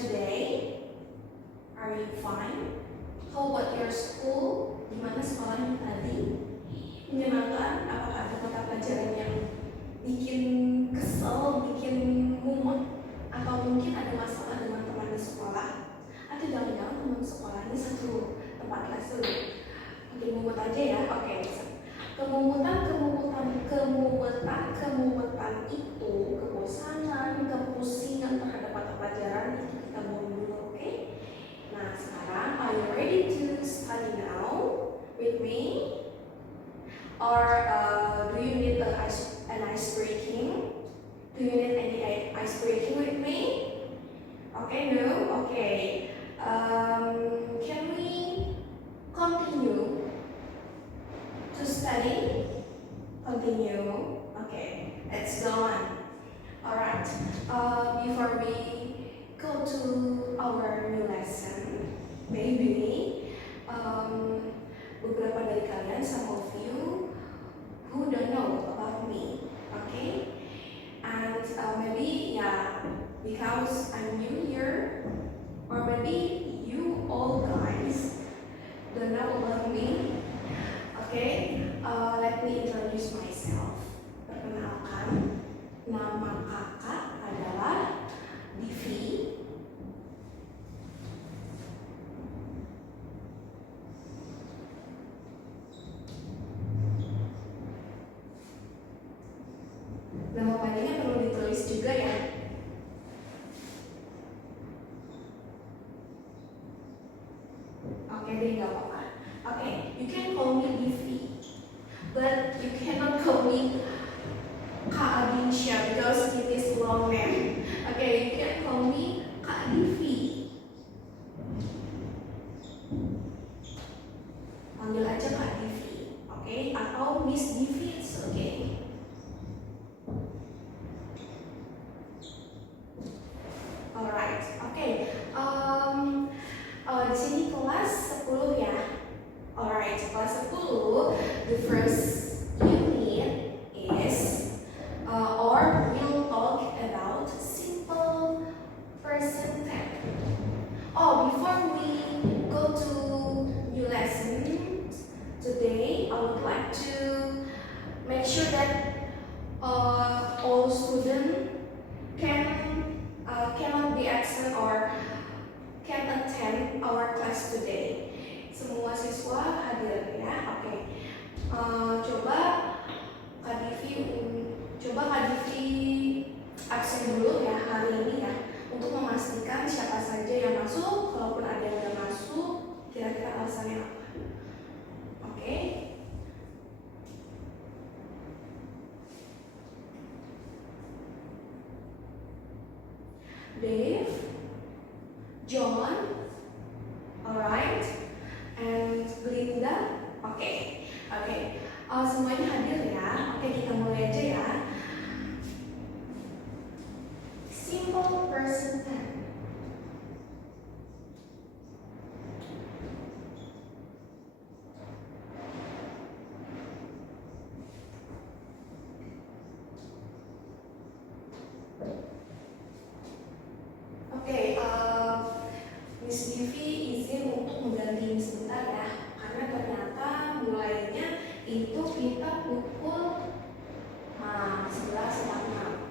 today? Are you fine? How about your school? Gimana sekolahnya tadi? Menyenangkan? Apakah ada mata pelajaran yang bikin kesel, bikin mumet? Atau mungkin ada masalah dengan teman di sekolah? Atau jangan-jangan teman sekolahnya satu tempat les dulu? Mungkin mumet aja ya? Oke. Kemumetan itu kebosanan, kepusingan terhadap mata pelajaran itu kita buang dulu, oke? Nah, sekarang are you ready to study now with me? Or do you need an ice breaking? Do you need any ice breaking with me? Okay, no? Okay. Can we continue to study? Continue. Okay, let's go on. Alright, before we go to our new lesson, maybe beberapa dari kalian, some of you who don't know about me, okay? And maybe, yeah, because I'm new here, or maybe you all guys don't know about me, okay? Let me introduce myself. Perkenalkan, nama kakak adalah Divi. Nama panjangnya perlu ditulis juga ya. Oke deh, gak apa-apa. Oke, you can call me Divi, but you cannot call me Kak Adinsya because it is long name. Okay, you can call me Kak Divi. Panggil aja Kak Divi, oke? Atau Miss Divi, it's okay. Alright, oke. Di sini kelas 10 ya. Alright, kelas 10, the first unit is or we'll talk about simple present tense. Oh, before we go to new lesson today, I would like to make sure that all students cannot be absent or can attend our class today. Semua siswa hadir ya, oke. Coba Kak Divi absen dulu ya hari ini ya, untuk memastikan siapa saja yang masuk. Kalaupun ada yang nggak masuk, kira-kira alasannya apa? Oke. Dave, John, alright, and Glinda, oke. Semuanya hadir ya. Oke, kita mulai aja ya. Simple present tense. Oke, Miss Divi izin untuk mengganti sebentar ya, karena ternyata mulainya itu kita pukul 11.46.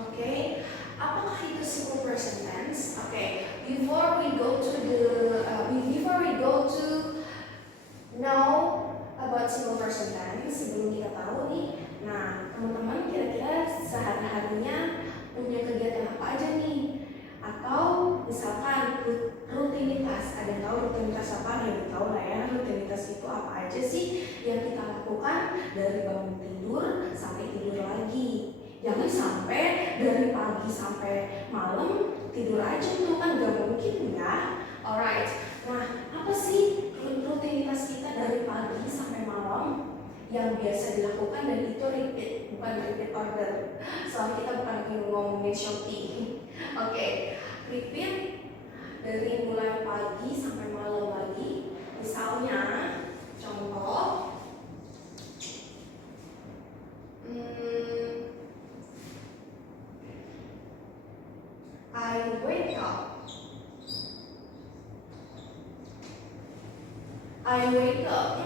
Oke, apakah itu simple present tense? Oke, before we go to know about simple present tense, sebelum kita tahu nih, nah teman-teman kira-kira sehari-harinya punya kegiatan apa aja nih? Atau misalkan rutinitas, ada yang tahu rutinitas apa? Yang tahu lah ya, rutinitas itu apa aja sih yang kita lakukan dari bangun tidur sampai tidur lagi? Jangan sampai dari pagi sampai malam tidur aja, tuh kan gak mungkin ya. Alright, nah apa sih rutinitas kita dari pagi sampai malam yang biasa dilakukan, dan itu repeat, bukan repeat order. Soalnya kita bukan ngomongin Shopee. Oke, repeat dari mulai pagi sampai malam lagi. Misalnya, contoh, I wake up. I wake up.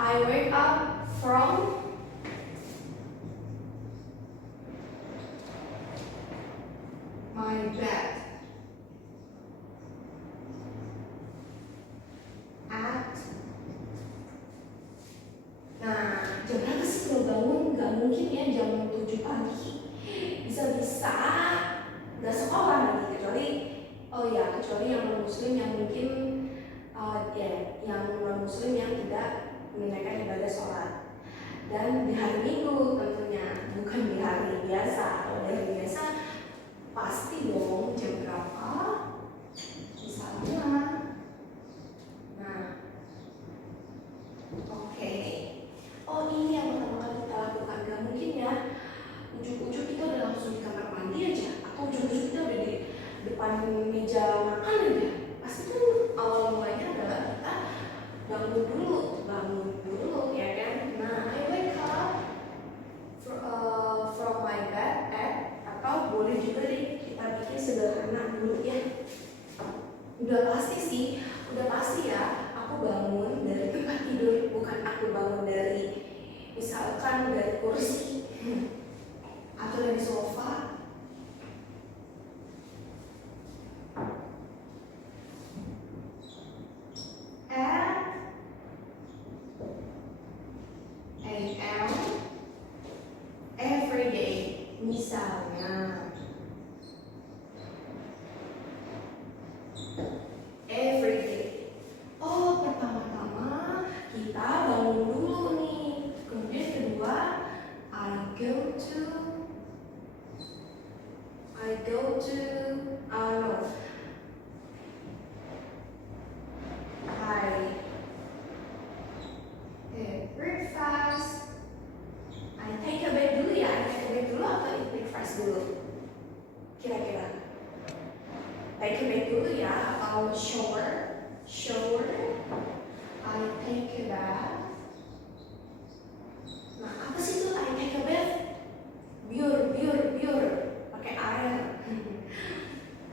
I wake up from my bed at. Nah, jam berapa sih kalau bangun? Gak mungkin ya jam 7 pagi. Bisa-bisa gak sekolah lagi, kecuali kecuali yang non muslim yang mungkin yang non muslim yang tidak menunaikan ibadah sholat, dan di hari Minggu tentunya, bukan di hari biasa. Kalau di hari biasa pasti dong jam berapa misalnya. Nah, oke. Oh, ini yang pertama kali kita lakukan. Gak mungkin ya ujuk-ujuk kita udah langsung di kamar mandi aja, atau ujuk-ujuk kita udah di depan meja makan aja. Pasti kan awal mulanya adalah kita bangun dulu ya kan. Nah, I wake up from my bed at, atau boleh juga deh kita bikin sederhana dulu ya. Udah pasti ya aku bangun dari tempat tidur, bukan aku bangun dari misalkan dari kursi atau dari sofa. AM every day, misalnya every day. Oh, pertama-tama kita bangun dulu nih. Kemudian kedua, I go to breakfast. I take a bath dulu ya. I take a bath dulu atau eat breakfast dulu? Kira-kira take a bath dulu ya, atau shower. I take a bath. Nah, apa sih itu I take a bath? Biur pakai air.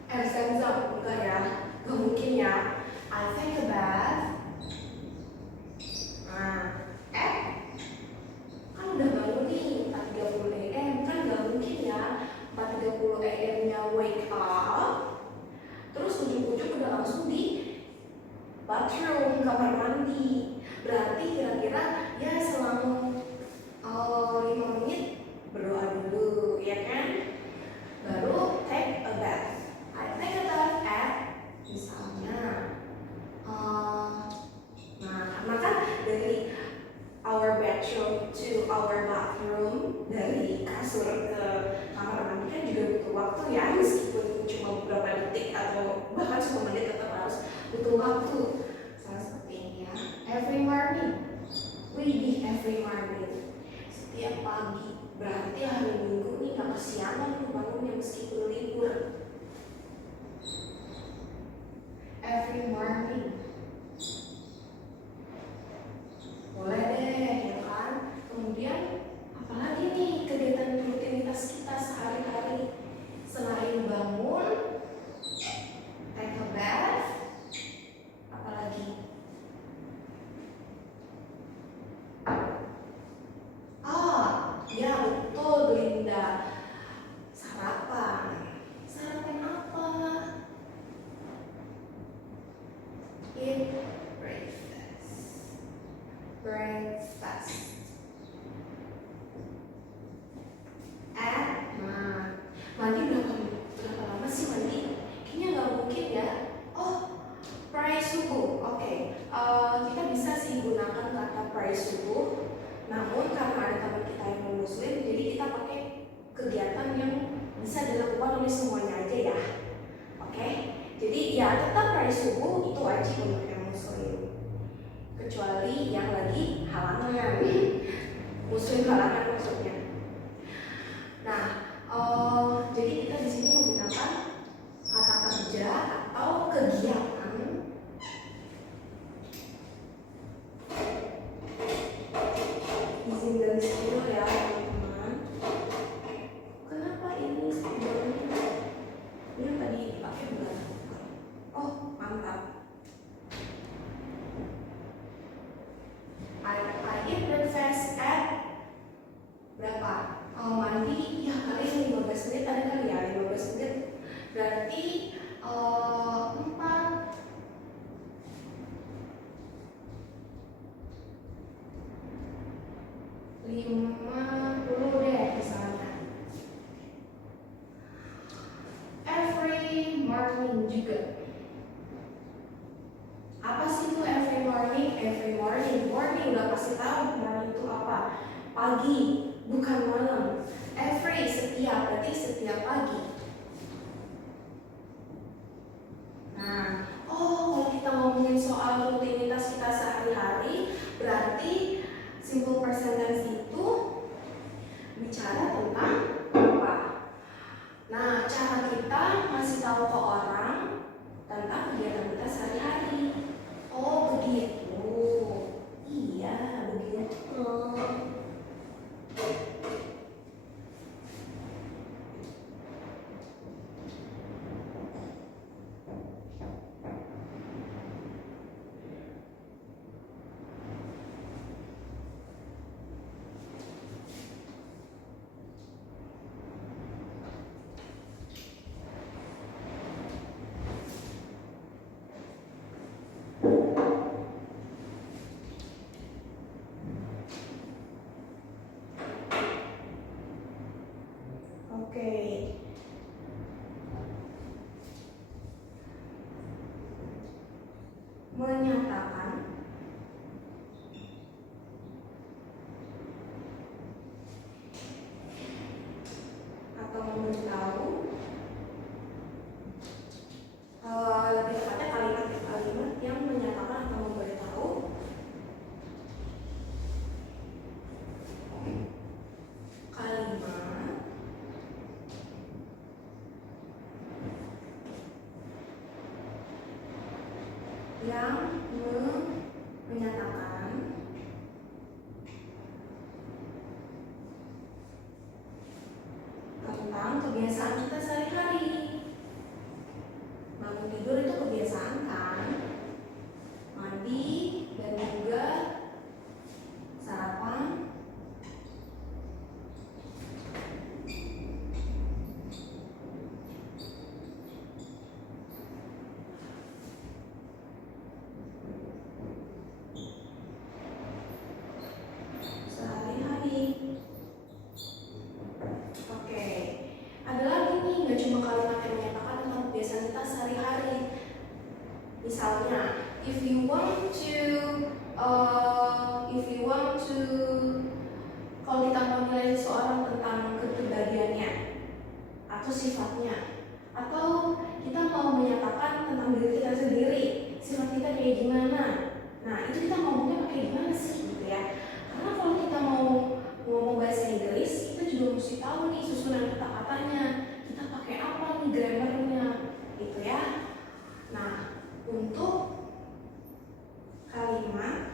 Air Zam-Zam enggak ya? Gak mungkin ya. I take a bath. Nah, kan udah bangun nih 4:30 AM, kan gak mungkin ya 4:30 AM-nya wake up terus ujuk-ujuk udah langsung di bathroom, kamar mandi. Berarti kira-kira ya selama 5 menit berdoa dulu ya kan, baru take a bath. I take a bath at misalnya nah, karena kan dari our bedroom to our bathroom, dari kasur ke kamar mandi kan juga butuh waktu ya, meskipun cuma beberapa detik atau bahkan 10 menit tetap harus butuh waktu. Sama seperti ini ya, every morning menulis semuanya aja ya. Oke, jadi ya tetap hari subuh itu wajib untuk yang muslim, kecuali yang lagi halangan, muslim halangan maksudnya. Nah, jadi kita di sini menggunakan kata kerja atau kegiatan. Izin garis dulu ya teman-teman. Kenapa ini sebenarnya? Ini tadi dipakai bukan? Oh, mantap. I eat breakfast at berapa? Mandi ya kali 15 menit ada kali ya, 15 menit berarti 50 deh misalnya. Every morning juga. Apa sih itu every morning? Every morning, morning udah pasti tahu morning itu apa? Pagi, bukan malam. Every setiap, berarti setiap pagi. Nah, kalau kita ngomongin soal rutinitas kita sehari-hari, berarti simple present tense itu bicara tentang apa? Nah, cara kita ngasih tahu ke orang tentang kegiatan kita sehari-hari. Oh, begitu. Iya, begitu. Oke. Menyatakan atau memberitahu, lebih tepatnya kalimat-kalimat yang menyatakan atau memberitahu kalimat yang menyatakan tentang kebiasaan kita sehari-hari. Bangun tidur itu kebiasaan kan? Mandi dan juga sarapan. Sehari-hari. Oke. Ada lagi nih, nggak cuma kalimat yang menyatakan tentang kebiasaan kita sehari-hari. Misalnya, if you want to kalau kita mau nilai seseorang tentang kepribadiannya atau sifatnya, atau kita mau menyatakan tentang diri kita sendiri, sifat kita kayak gimana. Nah, itu kita ngomongnya pakai gimana sih gitu ya. Karena kalau kita mau ngomong bahasa Inggris, kita juga mesti tahu nih susunan kata-katanya, kita pakai apa nih grammarnya gitu ya. Nah, untuk kalimat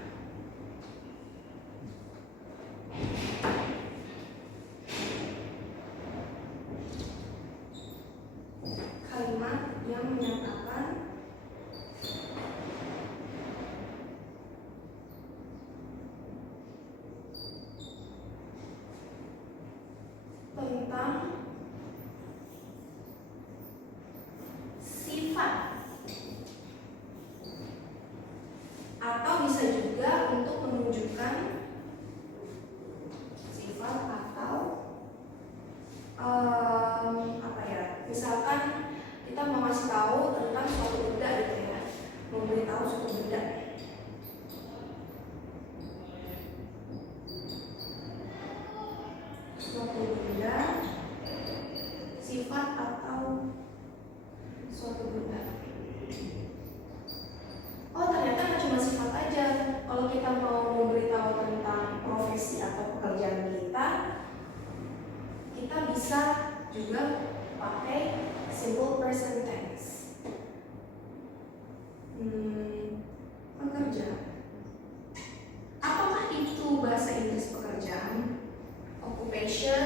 yang menyatakan tentang sifat, atau bisa juga untuk menunjukkan sifat atau misalkan kita mau ngasih tahu tentang suatu benda gitu ya, memberitahu suatu benda. Suatu benda, sifat atau sebentar. Oh ternyata nggak cuma sifat aja. Kalau kita mau memberitahu tentang profesi atau pekerjaan kita bisa juga pakai simple present tense. Pekerja. Apakah itu bahasa Inggris pekerjaan? Occupation,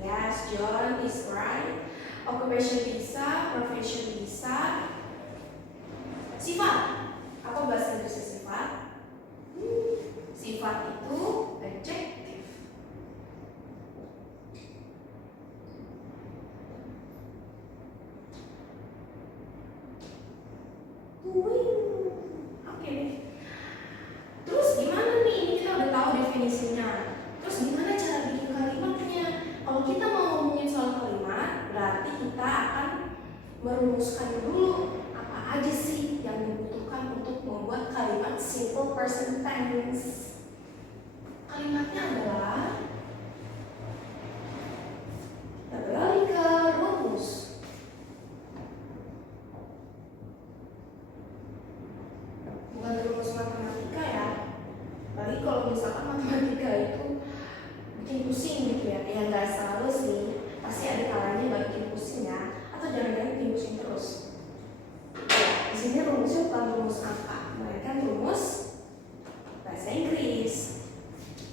yes, John is right. Occupation bisa, profession bisa. Sifat, apa bahasa Inggrisnya sifat? Sifat itu adjective. Oke deh. Terus gimana nih? Ini kita udah tahu definisinya. Terus gimana cara bikin kalimatnya? Kalau kita mau ngomongin soal kalimat, berarti kita akan merumuskan dulu apa aja sih yang dibutuhkan untuk membuat kalimat simple present tense. Kalimatnya adalah, kita beralih ke rumus. Bukan rumus matematika ya. Apalagi kalau misalkan matematika itu bikin pusing gitu ya. Ya nggak selalu sih, pasti ada kalanya nggak bikin pusing ya. Atau jangan-jangan bikin pusing terus. Di sini rumusnya bukan rumus angka, melainkan rumus bahasa Inggris.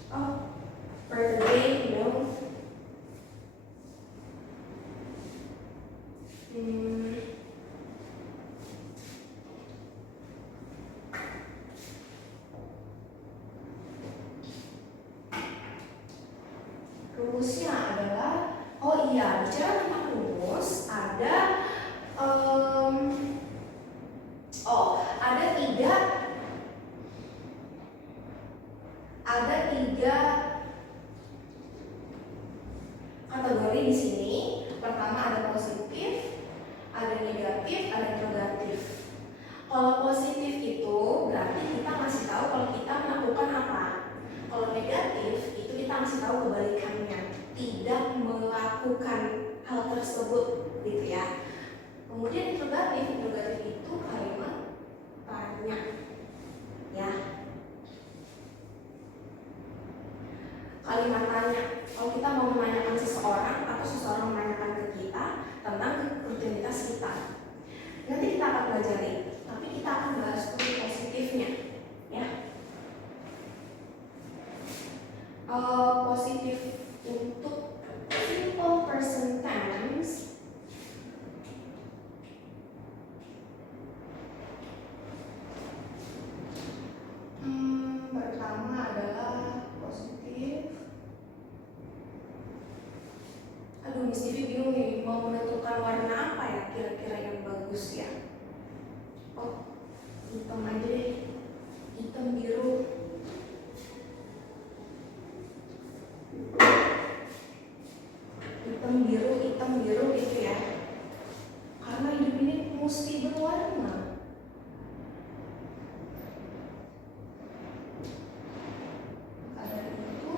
Oh, per day, you know. Rumusnya adalah, oh iya, bicara tentang rumus ada tiga kategori di sini. Pertama ada positif, ada negatif, ada interrogatif. Kalau positif itu berarti kita masih tahu kalau kita melakukan apa. Kalau negatif itu kita masih tahu kebalikannya, tidak melakukan hal tersebut gitu ya. Kemudian interrogatif itu kalimat tanya ya. Kalimat tanya, kalau kita mau menanyakan seseorang atau seseorang menanyakan ke kita tentang rutinitas kita, nanti kita akan pelajari, tapi kita akan bahas dulu positifnya ya. Positif untuk simple present tense pertama adalah positif. Aduh, Miss Divi bingung nih mau menentukan warna apa ya kira-kira yang bagus ya. Oh, hitam aja deh, hitam biru. Hitam biru gitu ya. Karena hidup ini mesti berwarna. Karena itu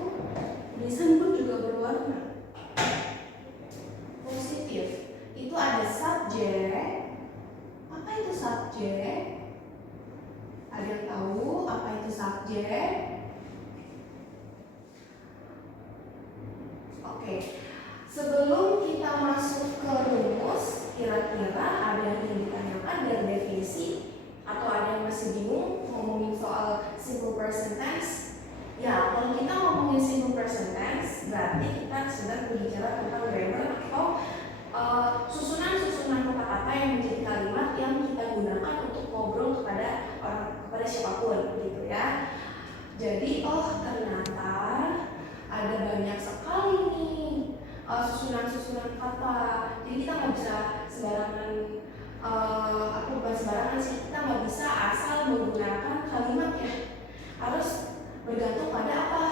tulisan pun juga berwarna. Positif itu ada subjek. Apa itu subjek? Ada yang tahu apa itu subjek? Oke. Sebelum kita masuk ke rumus, kira-kira ada yang ingin ditanyakan dari definisi atau ada yang masih bingung ngomongin soal simple present tense? Ya, kalau kita ngomongin simple present tense, berarti kita sedang berbicara tentang grammar atau susunan-susunan kata-kata yang menjadi kalimat yang kita gunakan untuk ngobrol kepada orang, kepada siapapun gitu ya. Jadi, ternyata ada banyak sekali nih susunan-susunan kata. Jadi kita nggak bisa sembarangan, bukan sembarangan sih, kita nggak bisa asal menggunakan kalimat ya. Harus bergantung pada apa?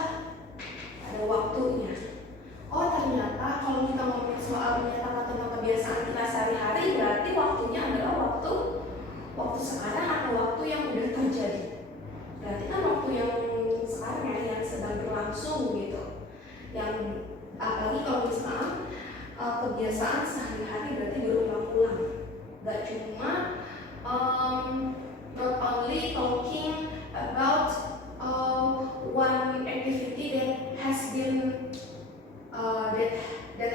Ada waktunya. Oh ternyata kalau kita ngomongin soal menyatakan tentang kebiasaan kita sehari-hari, berarti waktunya adalah waktu sekarang atau waktu yang udah terjadi. Berarti kan waktu yang sekarang ya, yang sedang berlangsung gitu. Yang apalagi kalau misalnya kebiasaan sehari-hari berarti berulang-ulang. Gak cuma not only talking about one activity that has been that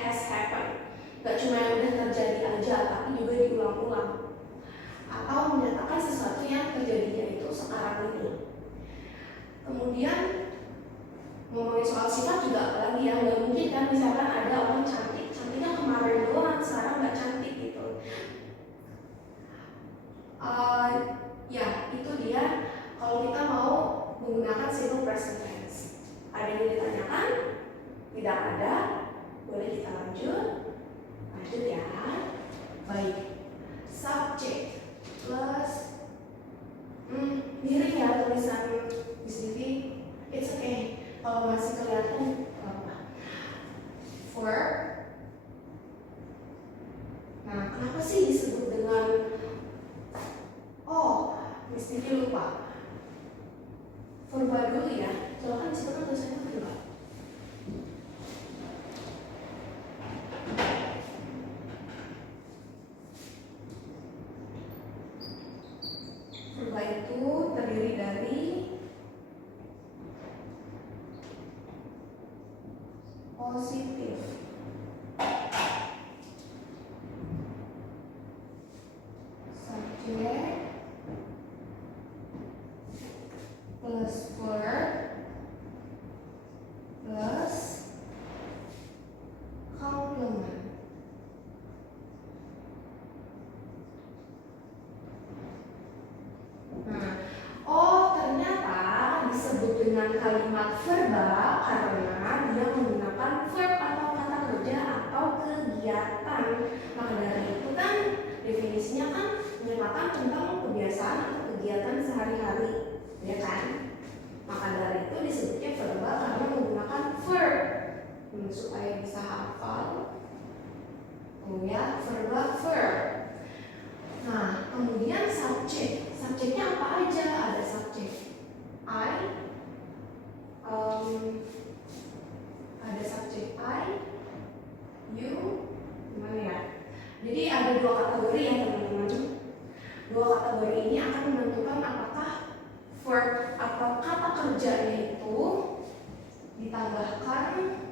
has happened. Gak cuma yang udah terjadi aja, tapi juga diulang-ulang. Atau menyatakan sesuatu yang terjadinya itu sekarang ini. Kemudian ngomongin soal sifat juga apalagi ya, nggak mungkin kan misalkan ada orang cantiknya kemarin doang, sekarang nggak cantik gitu. Ya itu dia kalau kita mau menggunakan simple present tense. Ada yang ditanyakan? Tidak ada? Boleh kita lanjut ya. Baik. Subject plus miring ya tulisan di sini. It's okay. Kalau masih kelihatan apa? Verb. Nah, kenapa sih disebut dengan Miss Vivi lupa. Verba dulu ya. Soalnya kan disebutkan tulisannya verba. Verba itu terdiri dari positif, subjek plus verb plus complement. Ternyata disebut dengan kalimat verba karena dia menggunakan verb atau kata kerja atau kegiatan. Maka dari itu kan definisinya kan menyatakan tentang kebiasaan atau kegiatan sehari-hari, ya kan? Maka dari itu disebutnya verba karena menggunakan verb. Supaya bisa hafal, ya verba verb. Nah, kemudian subjek. Subjeknya apa aja? Ada subjek I, ada subjek I, you, gimana ya? Jadi ada dua kategori ya teman-teman. Dua kategori ini akan menentukan apakah verb atau kata kerjanya itu ditambahkan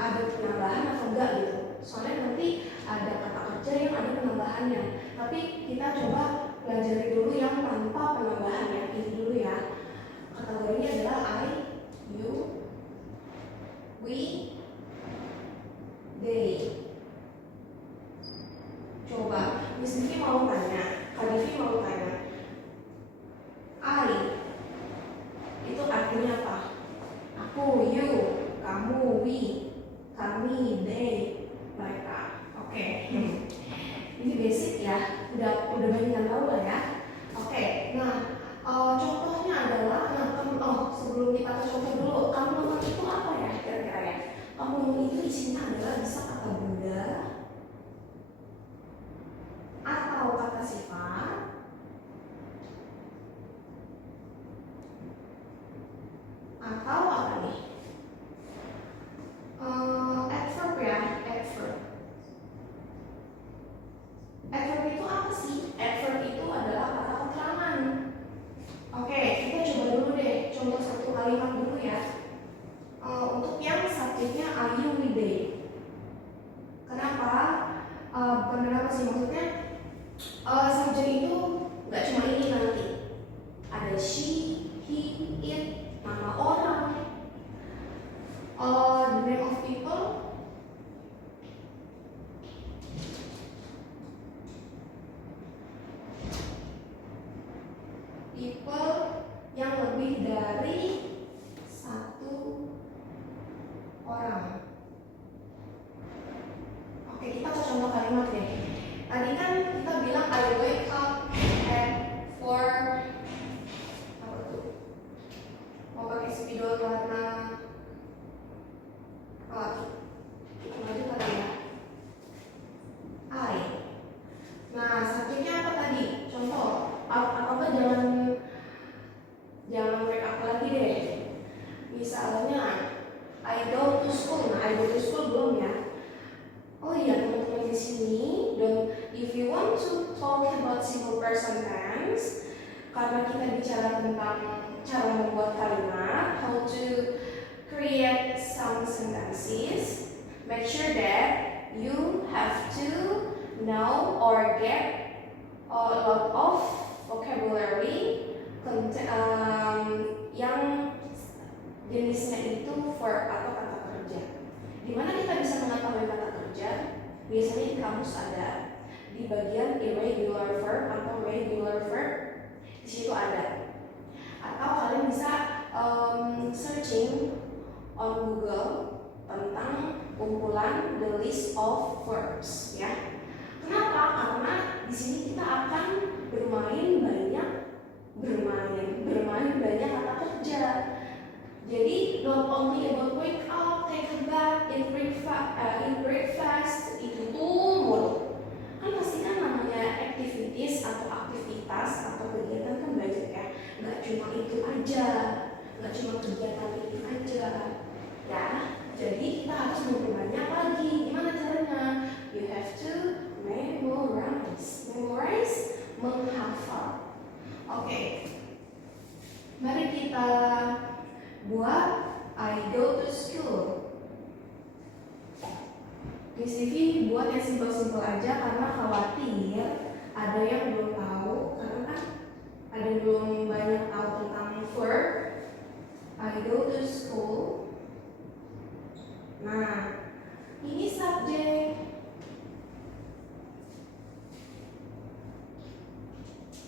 ada penambahan atau enggak gitu. Soalnya nanti ada kata kerja yang ada penambahannya. Tapi kita coba pelajari dulu yang tanpa penambahan ya. Ini dulu ya. Kategorinya adalah I, you, we, they. Coba, Miss Vivi mau tanya, Kak Vivi mau tanya. I itu artinya apa? Aku, you, kamu, we, kami, they, mereka. Oke. Ini basic ya. Udah banyak yang tahu lah ya. Oke. Nah, contohnya adalah sebelum kita ke contoh dulu, kamu itu apa ya kira-kira ya? Kamu itu isinya adalah bisa kata benda atau kata sifat atau apa nih? Adverb ya, adverb. Adverb itu apa sih? Adverb itu adalah kata keterangan. Oke, kita coba dulu deh contoh satu kalimat dulu ya. Untuk yang subjeknya are you with they. Kenapa? Kenapa sih maksudnya? Subjek itu nggak cuma ini nanti. Ada she, he, it, nama orang. The name of people, yang lebih dari satu orang. Oke, kita ke contoh kalimat deh. Tadi kan kita bilang I wake up at 4. Apa tuh? Mau pakai spidol warna maju kali ya. I. Nah, subjeknya apa tadi? Contoh. Apa jangan wake up lagi deh. tentang cara membuat kalimat, how to create some sentences. Make sure that you have to know or get a lot of vocabulary yang jenisnya itu verb atau kata kerja. Dimana kita bisa mengetahui kata kerja? Biasanya di kamus ada di bagian irregular verb atau regular verb, di situ ada. Atau kalian bisa searching on Google tentang kumpulan the list of verbs, ya. Kenapa? Karena di sini kita akan bermain banyak kata kerja. Jadi not only about wake up, take a bath, eat breakfast, itu tuh mulu. Kan pasti kan namanya activities atau aktivitas atau kegiatan kan banyak ya. Nggak cuma itu aja, nggak cuma kegiatan itu aja, ya. Jadi kita harus memperbanyak lagi. Gimana caranya? You have to memorize, menghafal. Oke. Mari kita buat I go to school. Miss Vivi buat yang simpel-simpel aja karena khawatir ada yang belum tahu, karena kan ada yang belum banyak tahu tentang verb I go to school. Nah, ini subjek.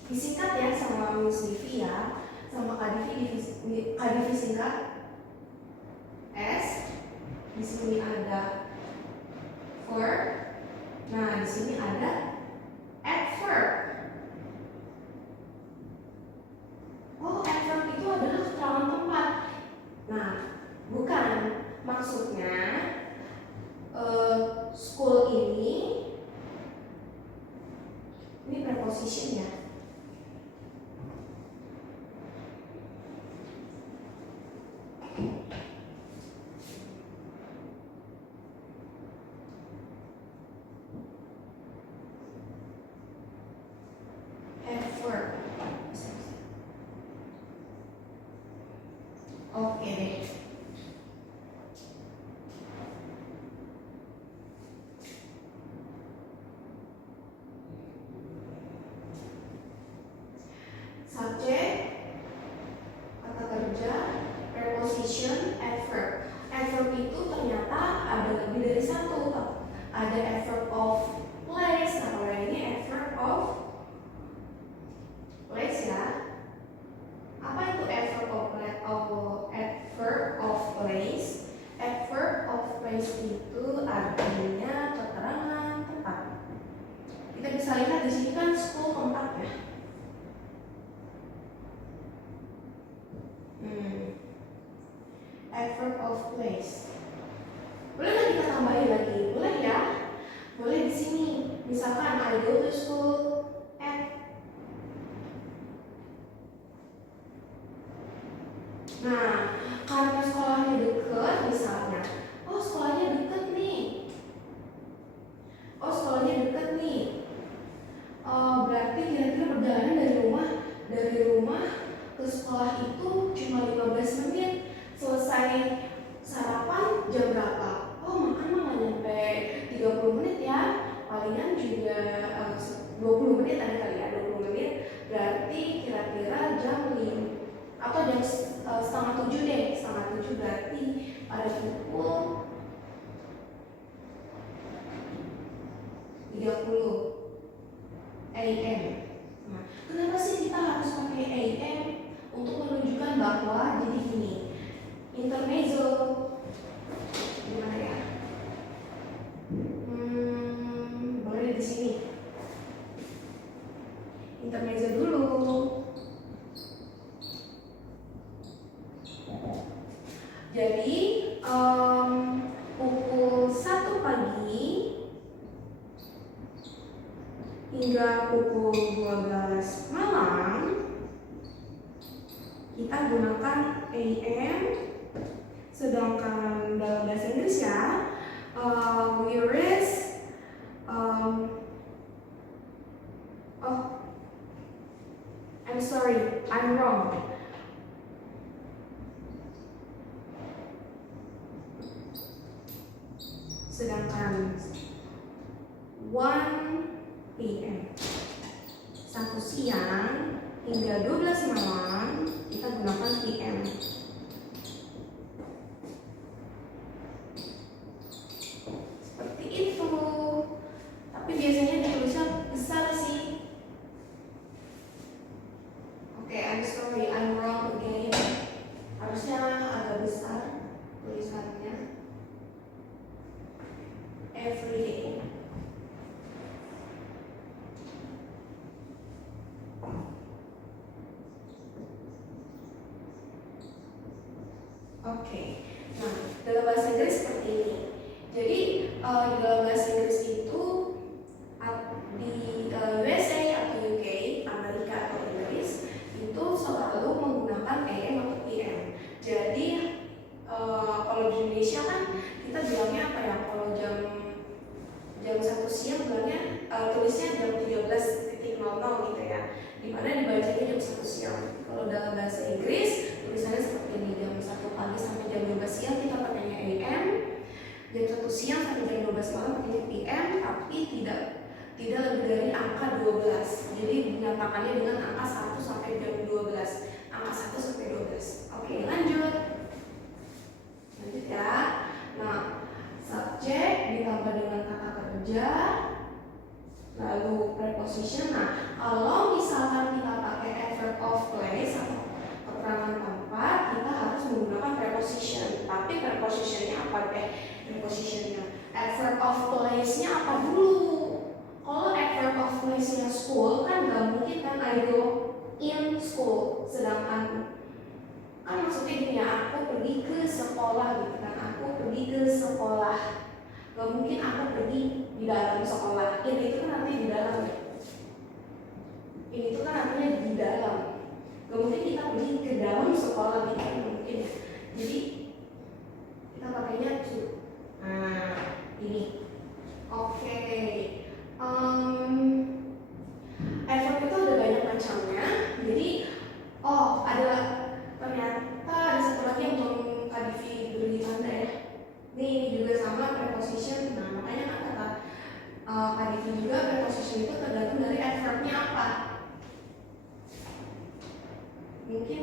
Disingkat ya sama Miss Vivi ya, sama Kak Divi singkat S. Di sini ada verb. Nah, di sini ada adverb. Oh, adverb itu adalah keterangan tempat. Nah, bukan. Maksudnya school ini preposition ya. Adverb. Oke deh. Subjek, kata kerja, preposition, adverb. Adverb itu ternyata ada lebih dari satu. Ada adverb of place. Nah, kalau ini adverb of place ya. Apa itu adverb of place? Adverb of place. Adverb of place itu artinya keterangan tempat. Kita bisa lihat di sini kan school tempat ya. Adverb of place. Boleh nggak kita tambahin lagi? Boleh ya. Boleh di sini. Misalkan I go to school at. Nah, karena sekolahnya deket misalnya. Oh, sekolahnya deket nih. Berarti kira-kira perjalanan dari rumah ke sekolah itu cuma 15 menit. Selesai sarapan jam berapa? Oh, makan mah nggak nyampe 30 menit ya. Palingan juga 20 menit ada kali ya, 20 menit. Berarti kira-kira jam 5 atau jam setengah 7 deh. Setengah 7 berarti pada pukul 30 AM. Nah, kenapa sih kita harus pakai AM? Untuk menunjukkan bahwa jadi gini. Intermezzo gimana ya? Boleh di sini. Intermezzo dulu. Jadi pukul 1 pagi hingga pukul 12 malam kita gunakan AM. Sedangkan dalam bahasa Inggris ya, we use I'm sorry, I'm wrong. Sedangkan 1 p.m. 1 siang hingga 12 malam kita gunakan PM. Seperti itu. Tapi biasanya ditulisnya besar sih. Oke, I'm sorry, I'm wrong again. Harusnya agak besar tulisannya. Every day. Oke, nah dalam bahasa Inggris seperti ini. Jadi di dalam bahasa Inggris itu di USA atau UK, Amerika atau Inggris itu selalu menggunakan AM atau PM. Jadi kalau di Indonesia kan kita bilangnya apa ya? Kalau jam 1 siang bilangnya tulisnya jam 13.00 gitu ya. Dimana dibacanya jam 1 siang. Kalau dalam bahasa Inggris tulisannya seperti ini, jam 1 pagi sampai jam 12 siang kita pakainya AM, jam 1 siang sampai jam 12 malam pakainya PM, tapi tidak lebih dari angka 12. Jadi dinyatakannya dengan angka 1 sampai jam 12. Angka 1 sampai 12. Oke, lanjut ya. Nah, subjek ditambah dengan kata kerja, lalu preposition. Nah, kalau misalkan kita pakai adverb of place atau keterangan tempat, kita harus menggunakan preposition. Tapi prepositionnya apa deh? Prepositionnya adverb of place-nya apa dulu? Kalau adverb of place-nya school kan nggak mungkin kan I go in school. Sedangkan kan maksudnya gini ya, aku pergi ke sekolah gitu kan, aku pergi ke sekolah. Gak mungkin aku pergi di dalam sekolah. Ini itu kan artinya di dalam ya. Ini itu kan artinya di dalam. Gak mungkin kita pergi ke dalam sekolah gitu kan, mungkin ya. Jadi kita pakainya to. Nah, ini. Oke. Adverb itu ada banyak macamnya. Jadi ternyata ada satu lagi yang belum Kak Divi beri tanda ya. Ini juga sama preposition. Nah, makanya kan kata Kak Divi juga preposition itu tergantung dari adverbnya apa. Mungkin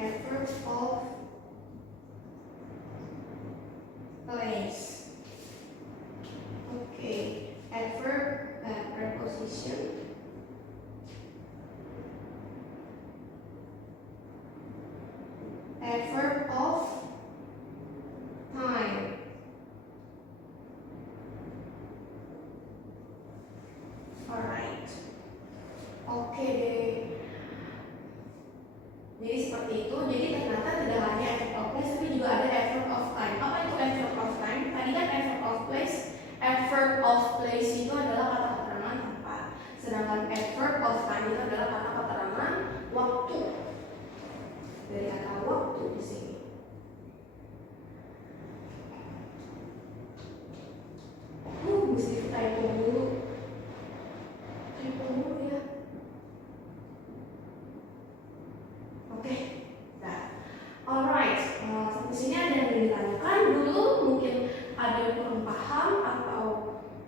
adverb of place. Oke, adverb dan preposition. Adverb of time. Alright. Oke deh. Jadi seperti itu. Jadi ternyata tidak hanya adverb of place, tapi juga ada adverb of time. Apa itu adverb of time? Tadi kan adverb of place. Adverb of place itu adalah kata keterangan tempat. Sedangkan adverb of time itu adalah kata keterangan waktu. Dari kata waktu di sini. Mesti typo dulu. Typo dulu ya. Oke. Nah, alright. Sampai sini ada yang ditanyakan dulu, mungkin ada yang kurang paham atau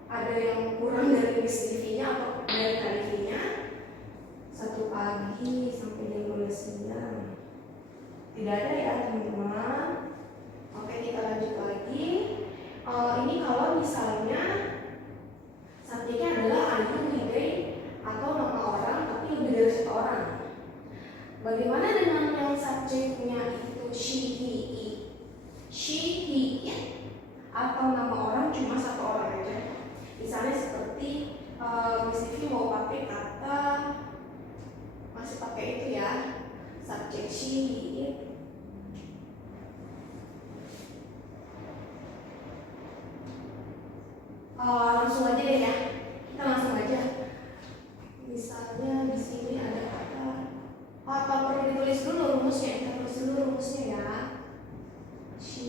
ada yang kurang dari misi-nya atau dari tadinya. 1 pagi sampai jam 12 siang. Tidak ada ya teman-teman. Oke, kita lanjut lagi. Ini kalau misalnya subjeknya adalah I, they, atau nama orang tapi lebih dari 1 orang. Bagaimana dengan yang subjeknya itu she, he, it? She, he, it. Atau nama orang cuma 1 orang aja. Misalnya seperti Miss Vivi mau pakai kata, masih pakai itu ya, subjek she, he, it. Langsung aja deh ya, kita langsung aja. Misalnya di sini ada kata, apa perlu ditulis dulu rumusnya? Kita tulis dulu rumusnya ya. She,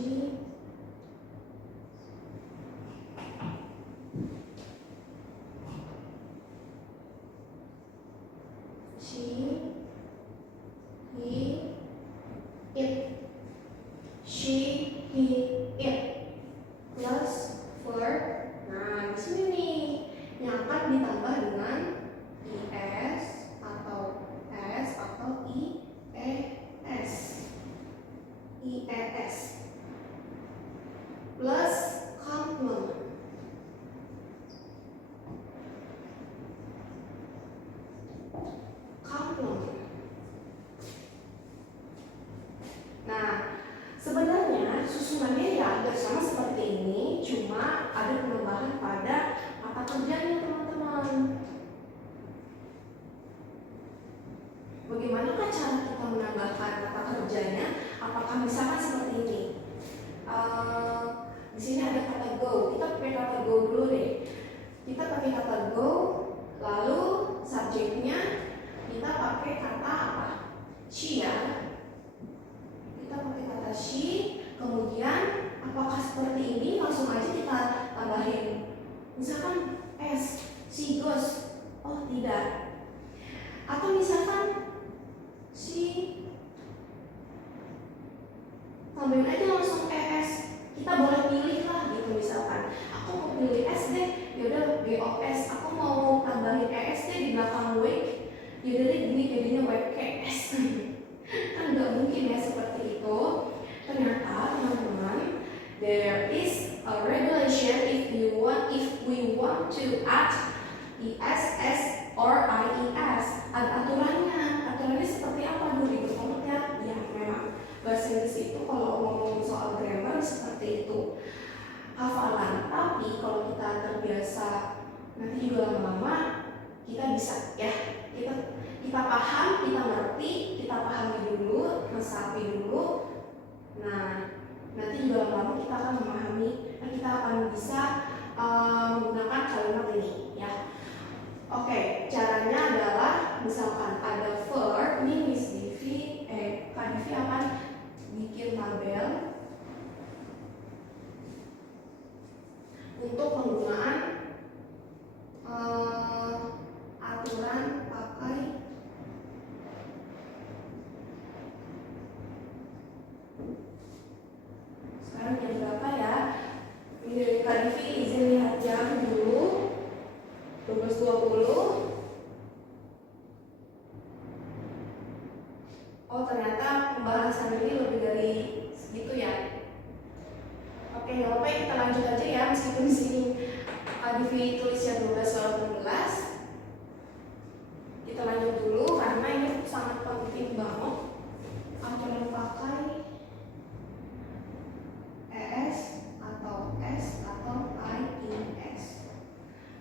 he, Misalkan seperti ini. Di sini ada kata go. Kita pakai kata go dulu deh. Kita pakai kata go, lalu subjeknya kita pakai kata apa? She ya. Kita pakai kata she. Kemudian apakah seperti ini? Langsung aja kita tambahin. Misalkan s, she goes. Oh tidak. Atau misalkan she, tambahin aja langsung es. Kita boleh pilih lah gitu, misalkan aku mau pilih es deh, yaudah GOS. Aku mau tambahin ES deh di belakang wake, yaudah deh gini jadinya WKS. Kan nggak mungkin ya seperti itu. Ternyata teman-teman, there is a regulation if we want to add ESS or IES. Ada aturannya seperti apa dulu, ribet banget ya. Ya memang bahasa Inggris itu kalau ngomong soal grammar seperti itu, hafalan. Tapi kalau kita terbiasa, nanti juga lama-lama kita bisa ya. Kita paham, kita ngerti, kita pahami dulu, resapi dulu. Nah, nanti juga lama-lama kita akan memahami dan kita akan bisa menggunakan kalimat ini ya. Oke, caranya adalah misalkan ada verb, ini Miss Divi, Kak Divi akan bikin tabel untuk penggunaan aturan pakai sekarang jam berapa ya? Ini Kak Divi izin lihat jam dulu, 12.20. Oh ternyata pembahasan ini lebih dari segitu ya. Oke, nggak apa-apa, kita lanjut aja ya, meskipun di sini Divi tulisnya 12:16. Kita lanjut dulu karena ini sangat penting banget. Aturan pakai ES atau S atau IES.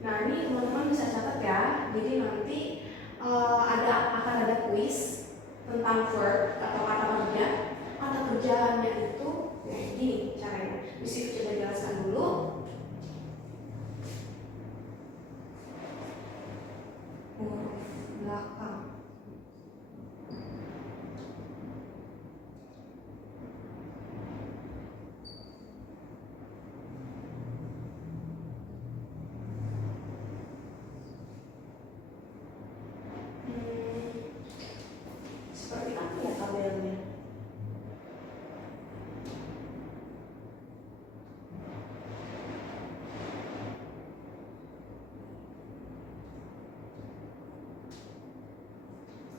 Nah ini teman-teman bisa catat ya. Jadi nanti akan ada kuis tentang verb atau kata kerja. Kata kerjanya itu ya gini caranya. Bisa coba jelaskan dulu. Huruf belakang. Seperti apa ya tabelnya?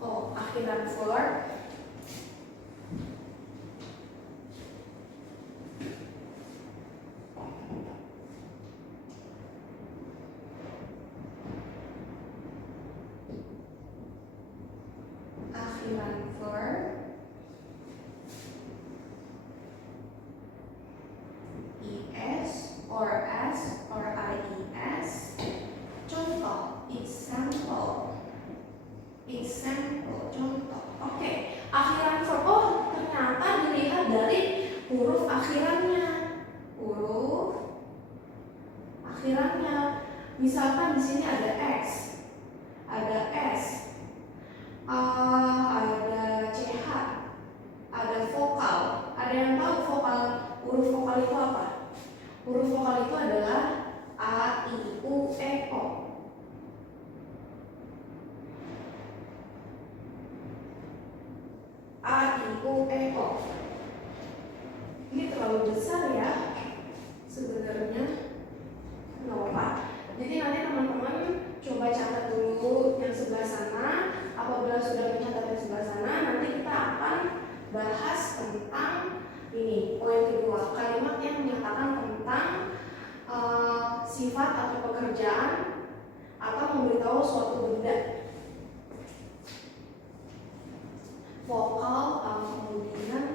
Oh, akhiran verb. Akhiran verb. ES or S or IES. Contoh, example, contoh. Oke, akhiran verb. Oh, ternyata dilihat dari huruf akhirannya. Huruf akhirannya. Misalkan di sini ada X, ada S, ada CH, ada vokal. Ada yang tahu huruf vokal itu apa? Huruf vokal itu adalah A, I, U, E, O. A, I, U, E, O. Ini terlalu besar ya sebenarnya. Nggak apa-apa. Jadi nanti teman-teman coba catat dulu yang sebelah sana. Apabila sudah mencatat yang sebelah sana, nanti kita akan bahas tentang ini, poin kedua, kalimat yang menyatakan tentang sifat atau pekerjaan atau memberitahu suatu benda. Vokal, kemudian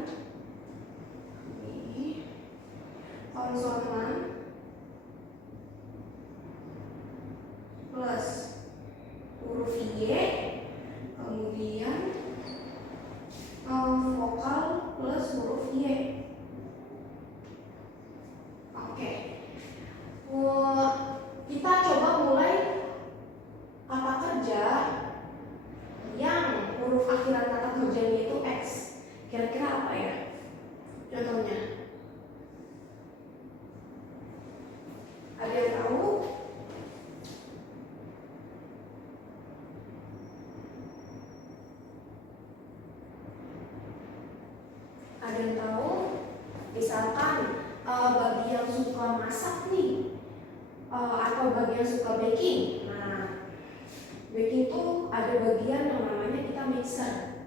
ini konsonan plus huruf Y, kemudian vokal plus huruf I. Ada yang tahu? Misalkan bagi yang suka masak nih, atau bagi yang suka baking. Nah, baking tuh ada bagian yang namanya kita mixer.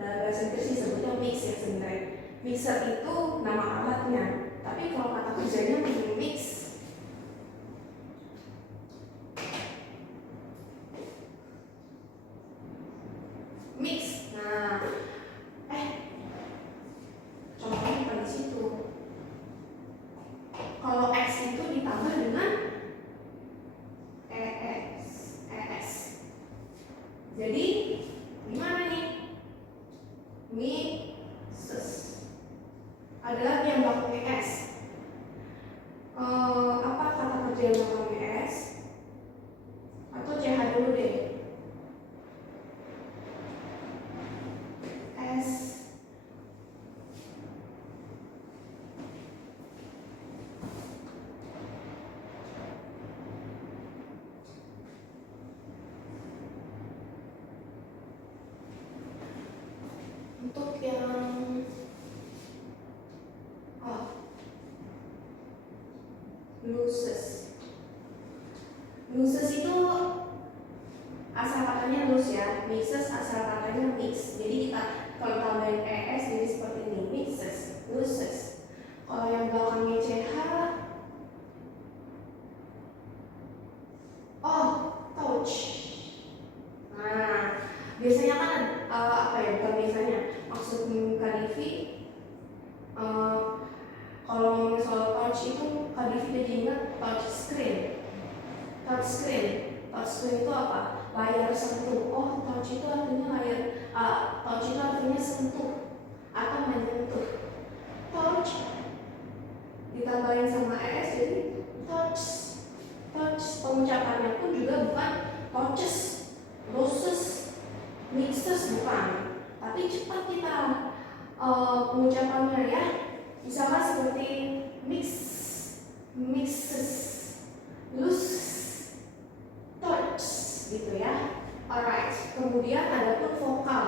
Dalam bahasa Inggris disebutnya mix ya sebenarnya. Mixer itu nama alatnya, tapi kalau kata kerjanya mix. Mix. Nah, contohnya bukan di situ. Kalau X itu ditambah dengan ES. Jadi gimana nih? Mixes. Ada lagi yang belakang ES. Apa kata kerja yang belakang ES? Atau CH dulu deh. S. Untuk yang loses. Loses itu asal katanya loose ya, mixes asal katanya mix. Jadi kita kalau tambahin ES jadi seperti ini, mixes, loses. Kalau yang belakangnya CH, touch. Nah, biasanya kan bukan biasanya, maksud Kak Divi, kalau ngomongin soal touch itu Kak Divi jadi ingat touch screen. Touch screen itu apa? Layar sentuh. Oh, touch itu artinya touch itu artinya sentuh atau menyentuh. Touch ditambahin sama ES jadi touch. Pengucapannya pun juga bukan touches, loses, mixes bukan. Tapi cepat kita pengucapannya ya. Misalnya seperti mixes, loose, touch gitu ya. Alright, kemudian ada pun vokal.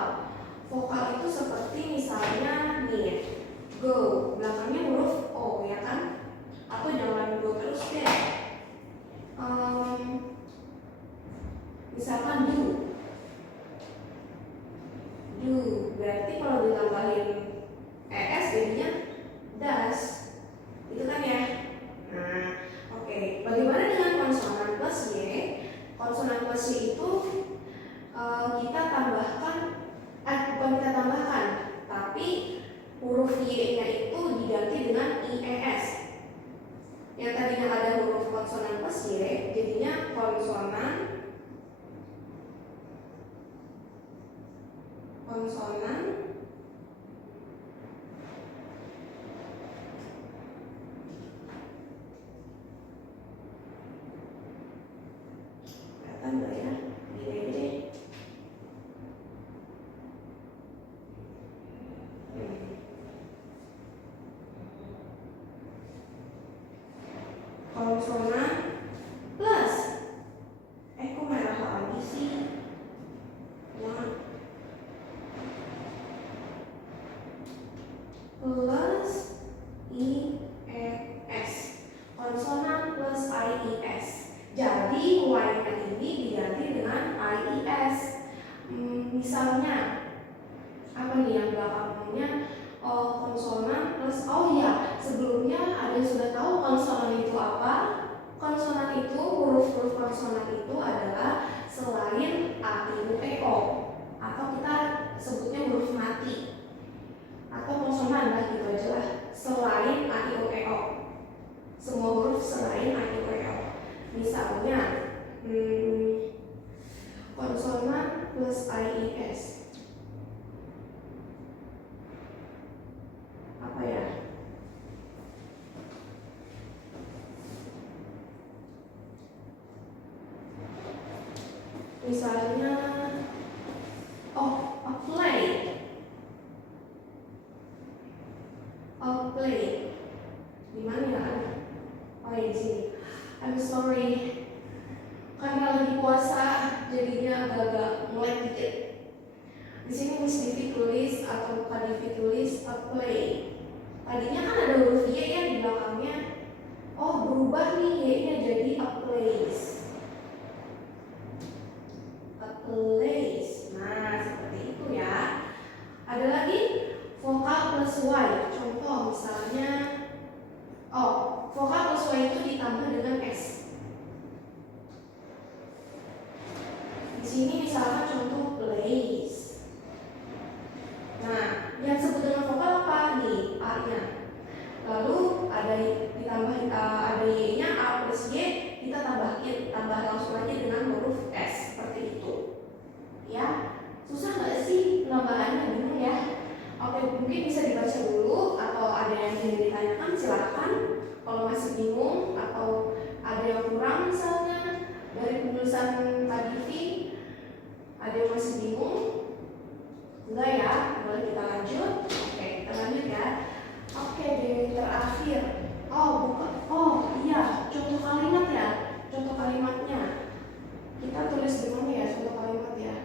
Vokal itu seperti misalnya nih, go, belakangnya huruf O ya kan? Atau jangan go terus deh. Misalkan do, berarti kalau ditambahin ES jadinya does, itu kan ya. Nah, oke. Bagaimana dengan konsonan plus Y? Konsonan plus Y itu kita tambahkan, bukan kita tambahkan, tapi huruf Y-nya itu diganti dengan IES. Yang tadinya ada huruf konsonan plus Y, jadinya konsonan kelihatan nggak ya? Gini. Konsonan plus kok merah lagi sih? Plus IES. Konsonan plus IES. Jadi Y-nya ini diganti dengan IES. Misalnya apa nih yang belakangnya? Konsonan plus, sebelumnya ada yang sudah tahu konsonan itu apa? Konsonan itu, huruf-huruf konsonan itu adalah selain A, I, U, E, O, atau kita sebutnya huruf mati, atau konsonan lah gitu aja lah. Selain A, I, U, E, O, semua huruf selain A, I, U, E, O. Misalnya konsonan plus IES. Apa ya? Misalnya play. Di mana ya? Di sini. I'm sorry. Karena lagi puasa jadinya agak-agak melek dikit. Di Di sini Miss Divi tulis atau Kak Divi tulis a play. Tadinya kan ada huruf Y ya di belakangnya. Oh, berubah nih Y-nya jadi a place. A place. Nah, seperti itu ya. Ada lagi vokal plus Y. Contoh misalnya, vokal plus Y itu ditambah dengan S. Di sini misalnya contoh place. Nah, yang disebut dengan vokal apa nih? A-nya. Lalu ada ditambah ada Y-nya, A plus Y, kita tambah langsung aja dengan huruf S seperti itu. Ya, susah nggak sih penambahannya? Bingung ya? Oke, mungkin bisa dibaca dulu atau ada yang ingin ditanyakan silakan. Kalau masih bingung atau ada yang kurang misalnya dari penulisan Kak Divi, ada yang masih bingung? Enggak ya? Boleh kita lanjut? Oke, kita lanjut ya. Oke, di terakhir. Iya, contoh kalimat ya. Contoh kalimatnya. Kita tulis di mana ya contoh kalimat ya?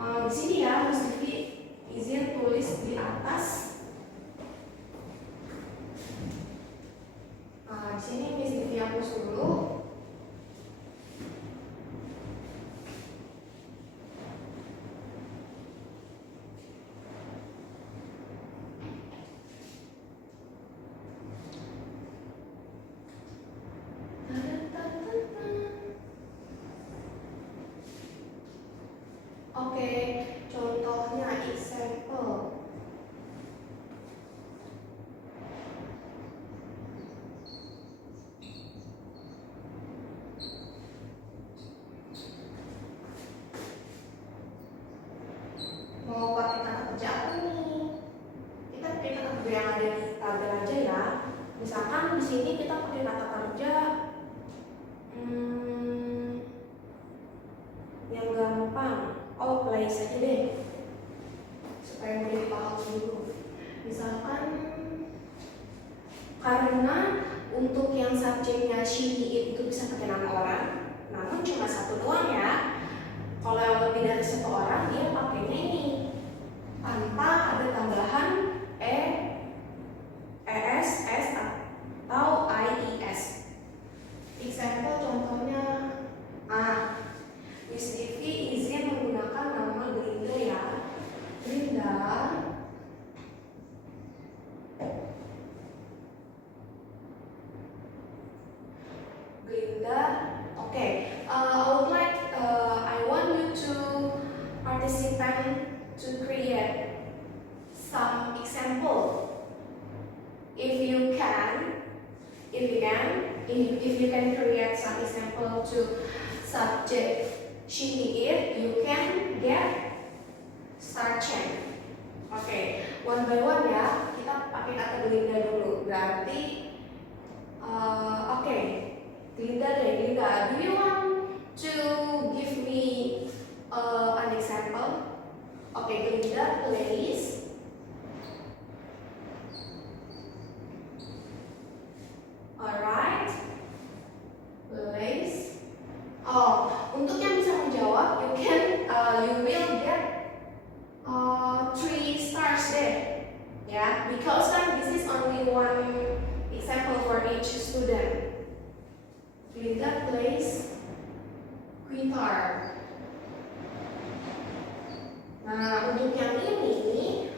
Di sini ya, Mas Divi izin tulis di atas. Di sini Miss Divi hapus dulu. Oke, contohnya example. Mau pakai kata kerja apa nih? Kita pakai kata kerja yang ada di tabel aja ya. Misalkan di sini kita pakai kata kerja yang gampang. Place aja deh, supaya mudah dipahami dulu. Misalkan karena untuk yang subjeknya she itu bisa pakai nama orang, namun cuma satu doang ya. Kalau yang lebih dari satu orang dia pakainya ini tanpa ada tambahan es, atau ies. Example contohnya Miss Divi izin menggunakan nama Glinda ya. Glinda okay. I want you to participate to create some example. If you can create some example to subject she, it, you can get start change. Oke, one by one ya. Kita pakai kata Glinda dulu. Berarti, Glinda deh, Glinda. Do you want to give me an example? Oke, Glinda, please. Alright, please. Untuk yang bisa menjawab, you will get 3 stars there, ya. Because kan this is only one example for each student. Glinda plays guitar. Nah, untuk yang ini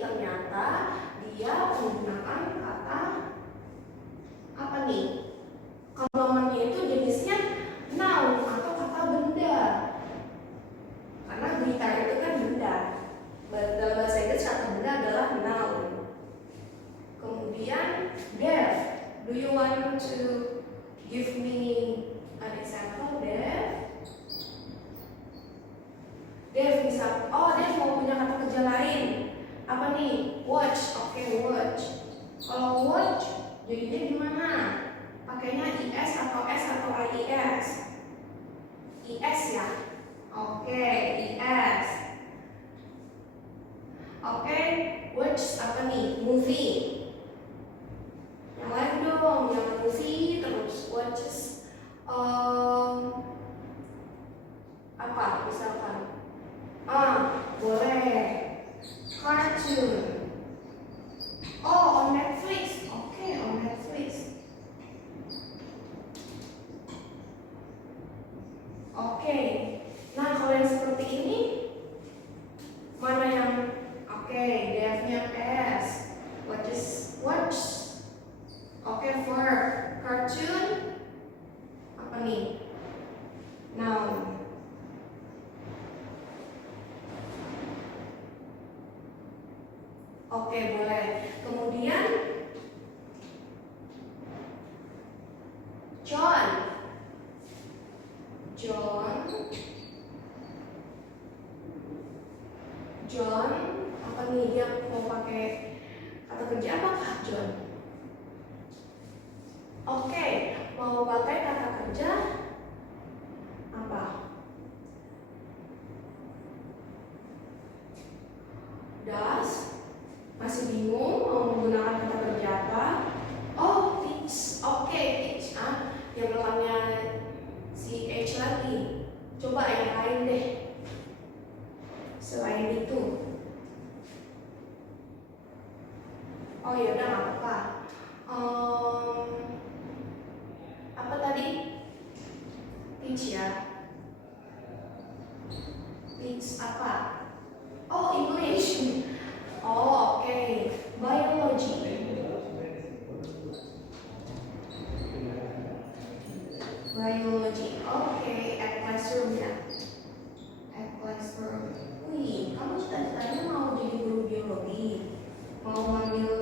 ternyata dia menggunakan kata apa nih? Kolomannya itu jenisnya noun atau kata benda. Karena gitar itu kan benda. Dalam bahasa Inggris kata benda adalah noun. Kemudian deaf. Do you want to give me an example, deaf? Deaf bisa. Deaf mau punya kata kerja lain. Apa nih? Watch. Oke, watch. Kalau watch jadinya gimana? Pakainya IS atau S atau IES? IS ya? Oke, IS. Oke, watch apa nih? Movie. Yang lain dong, yang movie terus watches John. John. John, apa nih dia mau pakai kata kerja apakah John? Oke, mau pakai kata kerja apa? Does? Masih bingung mau menggunakan kata kerja apa? Oh, teach. Oke, teach. Yang belakangnya si H lagi. Coba yang lain deh. Selain itu. Oh ya udah nggak apa-apa. Apa tadi? Teach ya. Teach apa? Oh, English. Oh, oke. Biology. Biology. Oke, at classroom ya. At classroom. Wih, kamu cita-citanya mau jadi guru biologi? Mau ngambil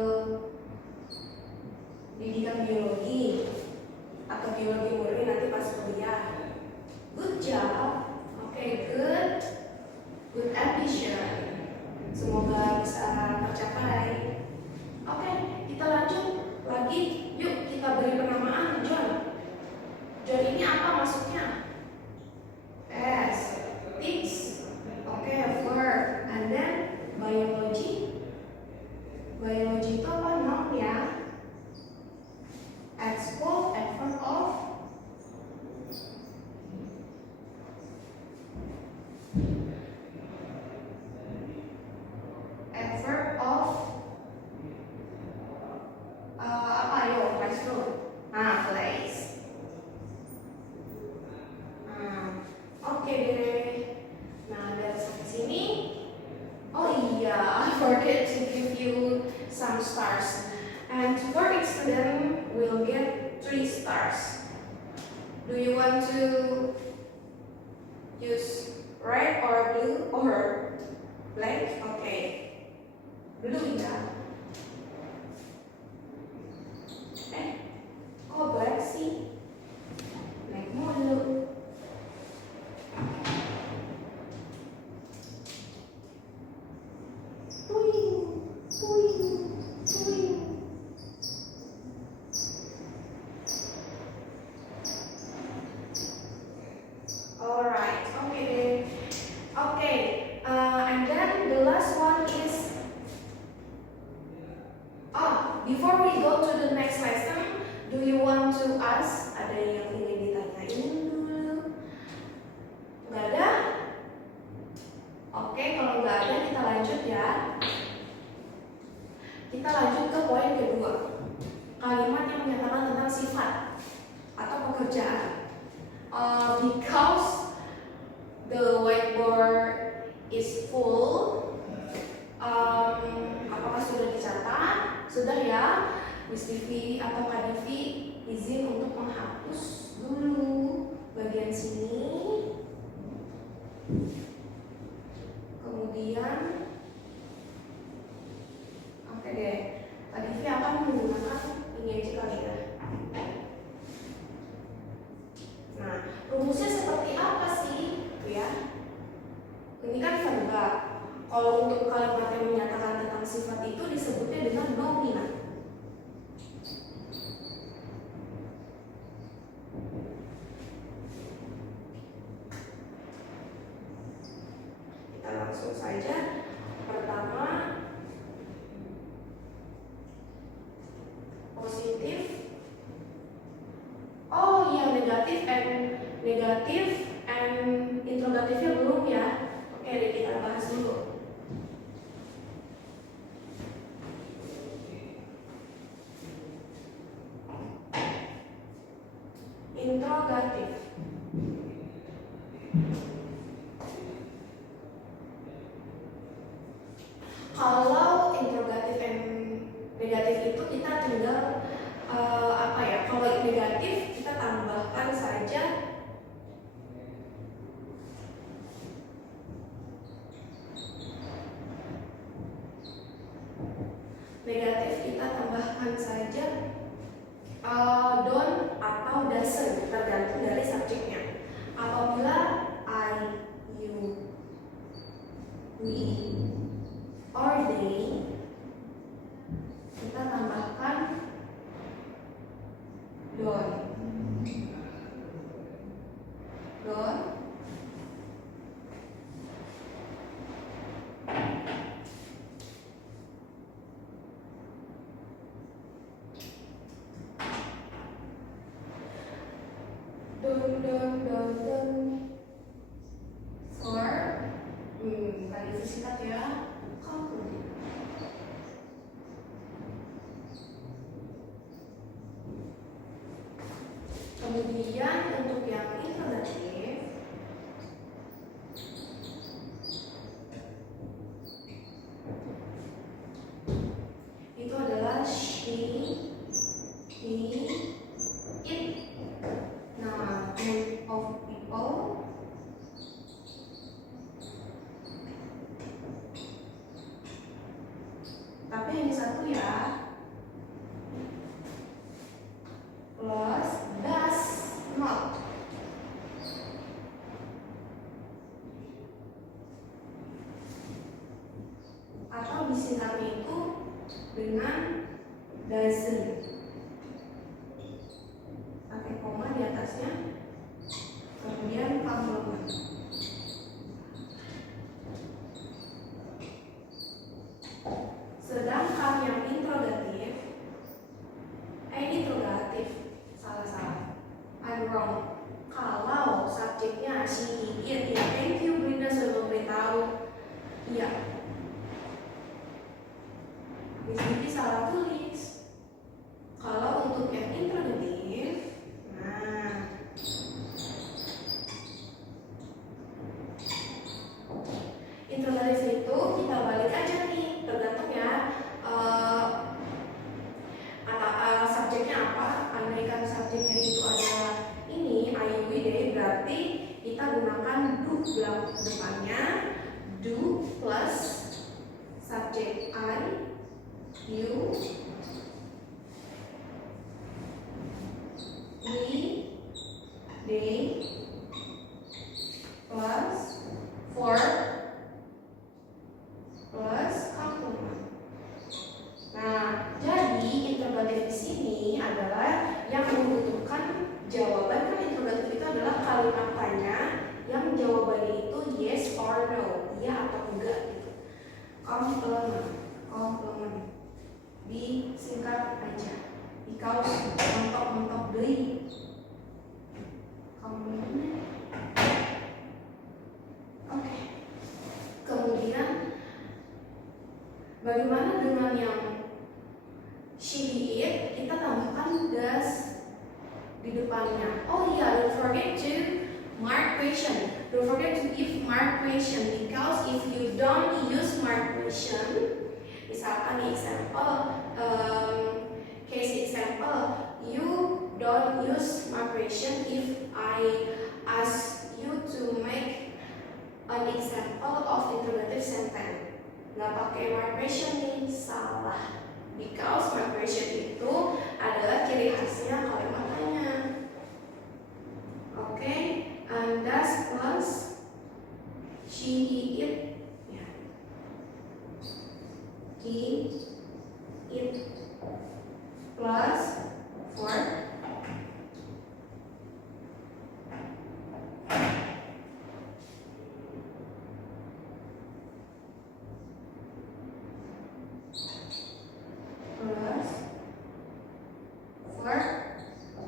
pendidikan biologi atau biologi murni nanti pas kuliah? Good job. Oke, good ambition. Semoga bisa tercapai. Oke, kita lanjut lagi. Yuk kita beri penamaan John. John ini apa maksudnya? Yes, teach. Oke, verb. And then biology. Biology itu apa? Noun ya. At school, at front of. Adverb of apa yo? Classroom. Place. Oke deh. Nah dari sampai sini. Oh iya, I forget to give you some stars. And for each student will get 3 stars. Do you want to use red or blue or black? Okay. Blue ya. Kok black sih? Black mulu. Tuing, tuing, tuing. Alright, okay. Okay, and then the last one is before we go to the next lesson, do you want to ask? Ada yang ingin ditanyain dulu? Nggak ada? Oke, kalau nggak ada kita lanjut ya. Kita lanjut ke poin kedua. Kalimat yang menyatakan tentang sifat atau pekerjaan. Because the whiteboard is full, apakah sudah dicatat? Sudah ya, Miss Divi atau Kak Divi izin untuk menghapus dulu bagian sini. Kemudian, oke deh, Kak Divi akan menggunakan ini aja kali ya. Nah, rumusnya seperti apa sih? Ya, ini kan verba. Kalau untuk kalimat yang menyatakan tentang sifat itu disebutnya dengan nominal. Kita langsung saja. Pertama, positif. Oh iya, negatif and interrogatifnya belum ya. Oke, deh kita bahas dulu. Interrogatif. Kalau interrogatif dan negatif itu kita tinggal kalau negatif kita tambahkan saja don atau does Don't. Don't. For. Tadi disingkat ya. Conclude. Kemudian untuk yang interrogatif itu adalah she, he, it. Nah, group of people. Tapi hanya satu ya. Plus does not. Atau disingkatnya itu dengan doesn't. Pakai koma di atasnya. Kemudian complement. Sedangkan yang interrogatif, salah. I'm wrong. Kalau subjeknya she, it, ya thank you Brenda sudah memberitahu. Iya. Di sini salah tulis. Kalau untuk yang interrogatif, nah, interrogatif itu kita balik aja nih, tergantung ya subjeknya apa. Andaikan subjeknya itu adalah ini I, we, they, berarti kita gunakan do depannya, do plus subjek I, you, we, they, plus for plus complement. Nah, jadi interrogatif di sini adalah yang membutuhkan jawaban. Kan interrogatif itu adalah kalimat tanya yang jawabannya itu yes or no, iya atau enggak gitu. Complement disingkat aja. Because mentok deui. Complement. Oke. Kemudian bagaimana dengan yang she, it, kita tambahkan does di depannya. Oh iya, don't forget to mark question. Don't forget to give mark question, because if you don't use mark question, misalkan di example, case example, you don't use mark question if I ask you to make an example of interrogative sentence. Nggak pakai mark question nih, salah. Because mark question itu adalah ciri khasnya kalimat tanya. Oke, and does plus she, he, it, ya. He, it, plus for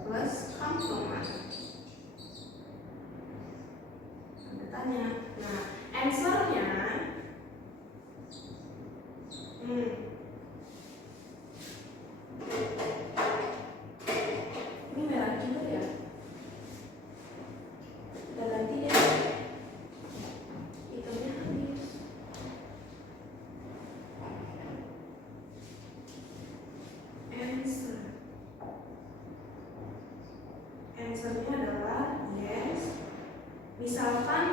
plus complement. Tanda tanya. Nah, answernya ini merah juga ya. Kita ganti ya. Hitamnya habis. Answernya adalah yes. Misalkan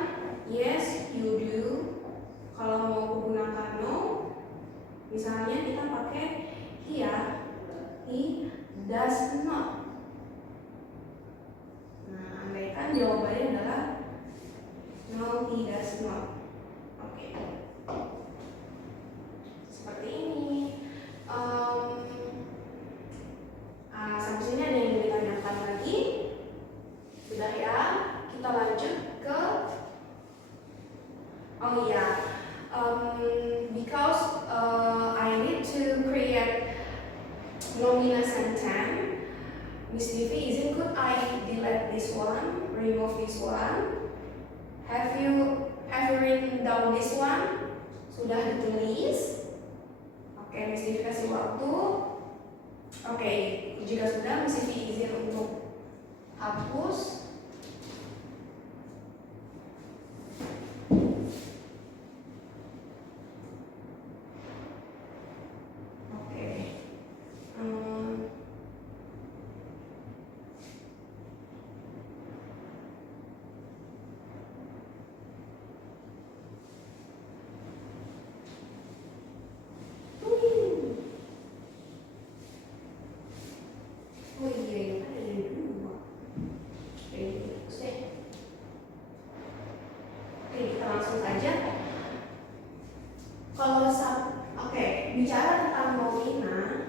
yes you do. Kalau mau menggunakan no, misalnya kita pakai here, he does not. Nah, andaikan jawabannya adalah no, he does not. Oke. Seperti ini. Sampai sini ada yang ditanyakan lagi? izin, could I delete this one, remove this one? Have you written down this one? Sudah ditulis? Oke, Miss Divi kasih waktu. Oke, jika sudah, Miss Divi izin untuk hapus. Bicara tentang nomina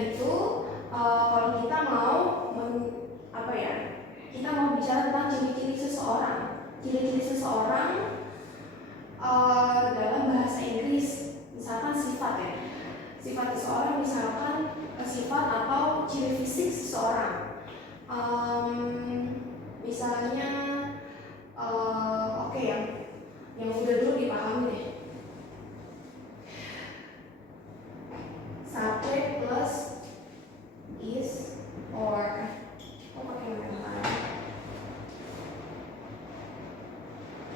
itu kalau kita mau kita mau bicara tentang ciri-ciri seseorang. Ciri-ciri seseorang dalam bahasa Inggris, misalkan sifat ya. Sifat seseorang misalkan sifat atau ciri fisik seseorang. Misalnya oke, yang udah dulu dipahami deh. Subject plus is or pakai nama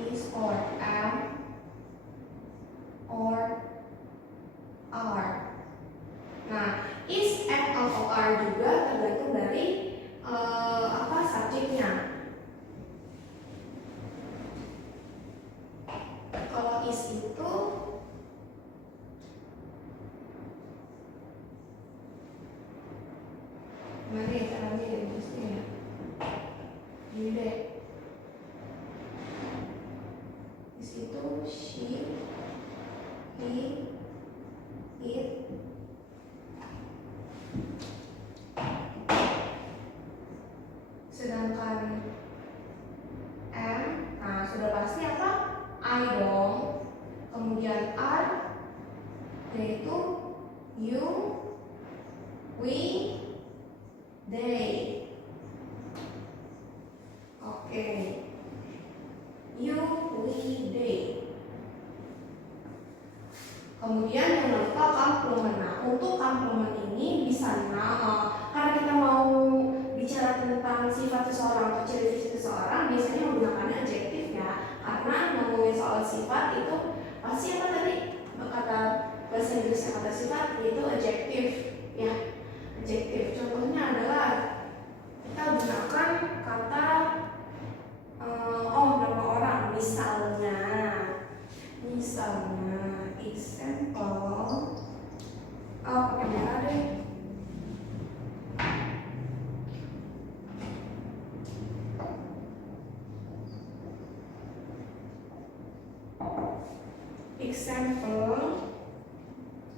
is or am or are. Nah, is, am, atau are juga tergantung dari subjeknya. Kalau is itu gimana ya caranya ya, ya? Gini deh. Is itu she, he, it. Sedangkan am, nah sudah pasti apa? I dong. Kemudian are, yaitu you, we, they. Oke. You, we, they. Kemudian yang lengkap komplement. Nah, untuk komplement ini bisa karena kita mau bicara tentang sifat seseorang atau ciri fisik seseorang, biasanya menggunakan adjektif ya. Karena ngomongin soal sifat itu pasti apa tadi kata bahasa Inggrisnya kata sifat yaitu adjektif ya. Adjektif contohnya adalah kita gunakan kata nama orang, misalnya example, pakai merah deh. Example,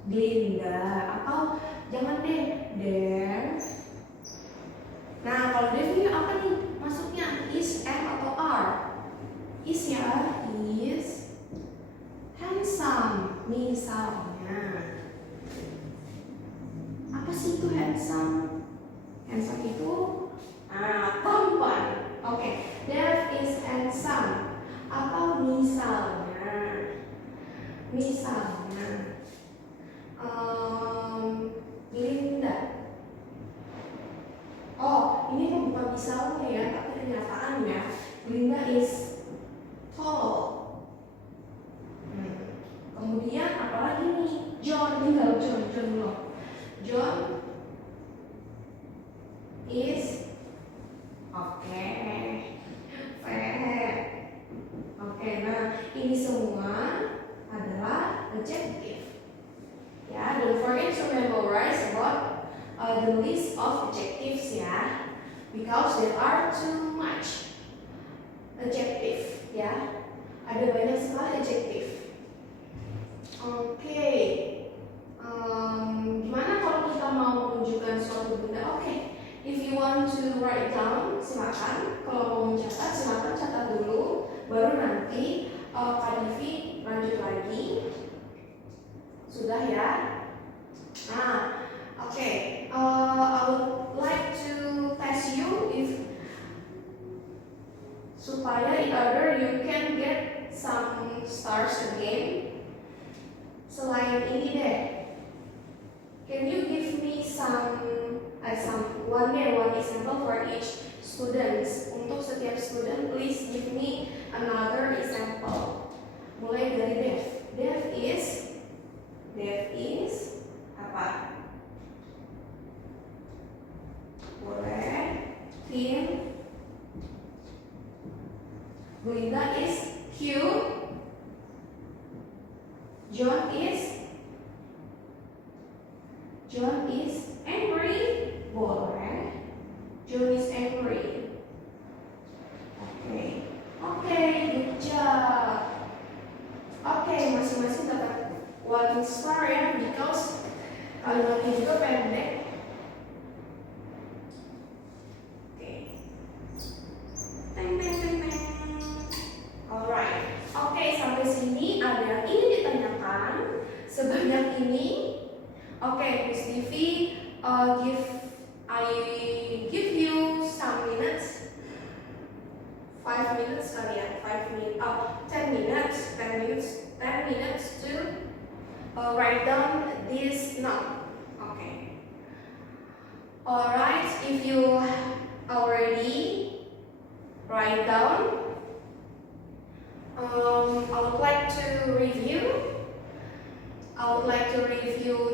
Glinda, atau jangan deh, Dan. Nah, kalau Devi apa nih masuknya? Is, am, atau are? Is ya, is handsome. Misalnya, apa sih itu handsome? Handsome itu tampan. Oke, Dev is handsome. Atau misalnya Linda. Oh, ini tuh bukan misalnya ya, tapi kenyataannya Linda is tall. Kemudian apalagi nih? John, tinggal John dulu. John is fair. Oke, nah ini semua adalah adjective. Ya, don't forget to memorize about the list of adjectives ya, because there are too much adjective ya. Ada banyak sekali adjective. Oke. Gimana kalau kita mau menunjukkan suatu benda? Oke. If you want to write down, silakan. Kalau mau mencatat, silakan catat dulu. Baru nanti Kak Divi lanjut lagi Sudah ya? Nah, oke. I would like to test you if supaya in order you can get some stars again. Selain ini deh, can you give me some one example for each students? Untuk setiap student, please give me another example. Mulai dari Dev. Dev is apa? Boleh. Tim. Belinda is cute. John is angry. Boleh. John is angry. Oke, good job. Oke, masing-masing dapat one star ya, because kalimatnya juga pendek. Alright. Oke, sampai sini ada yang ingin ditanyakan sebanyak ini. Oke, Miss Divi, I give you some minutes, 5 minutes kalian, 10 minutes to write down this note. Okay. Alright, if you already write down, I would like to review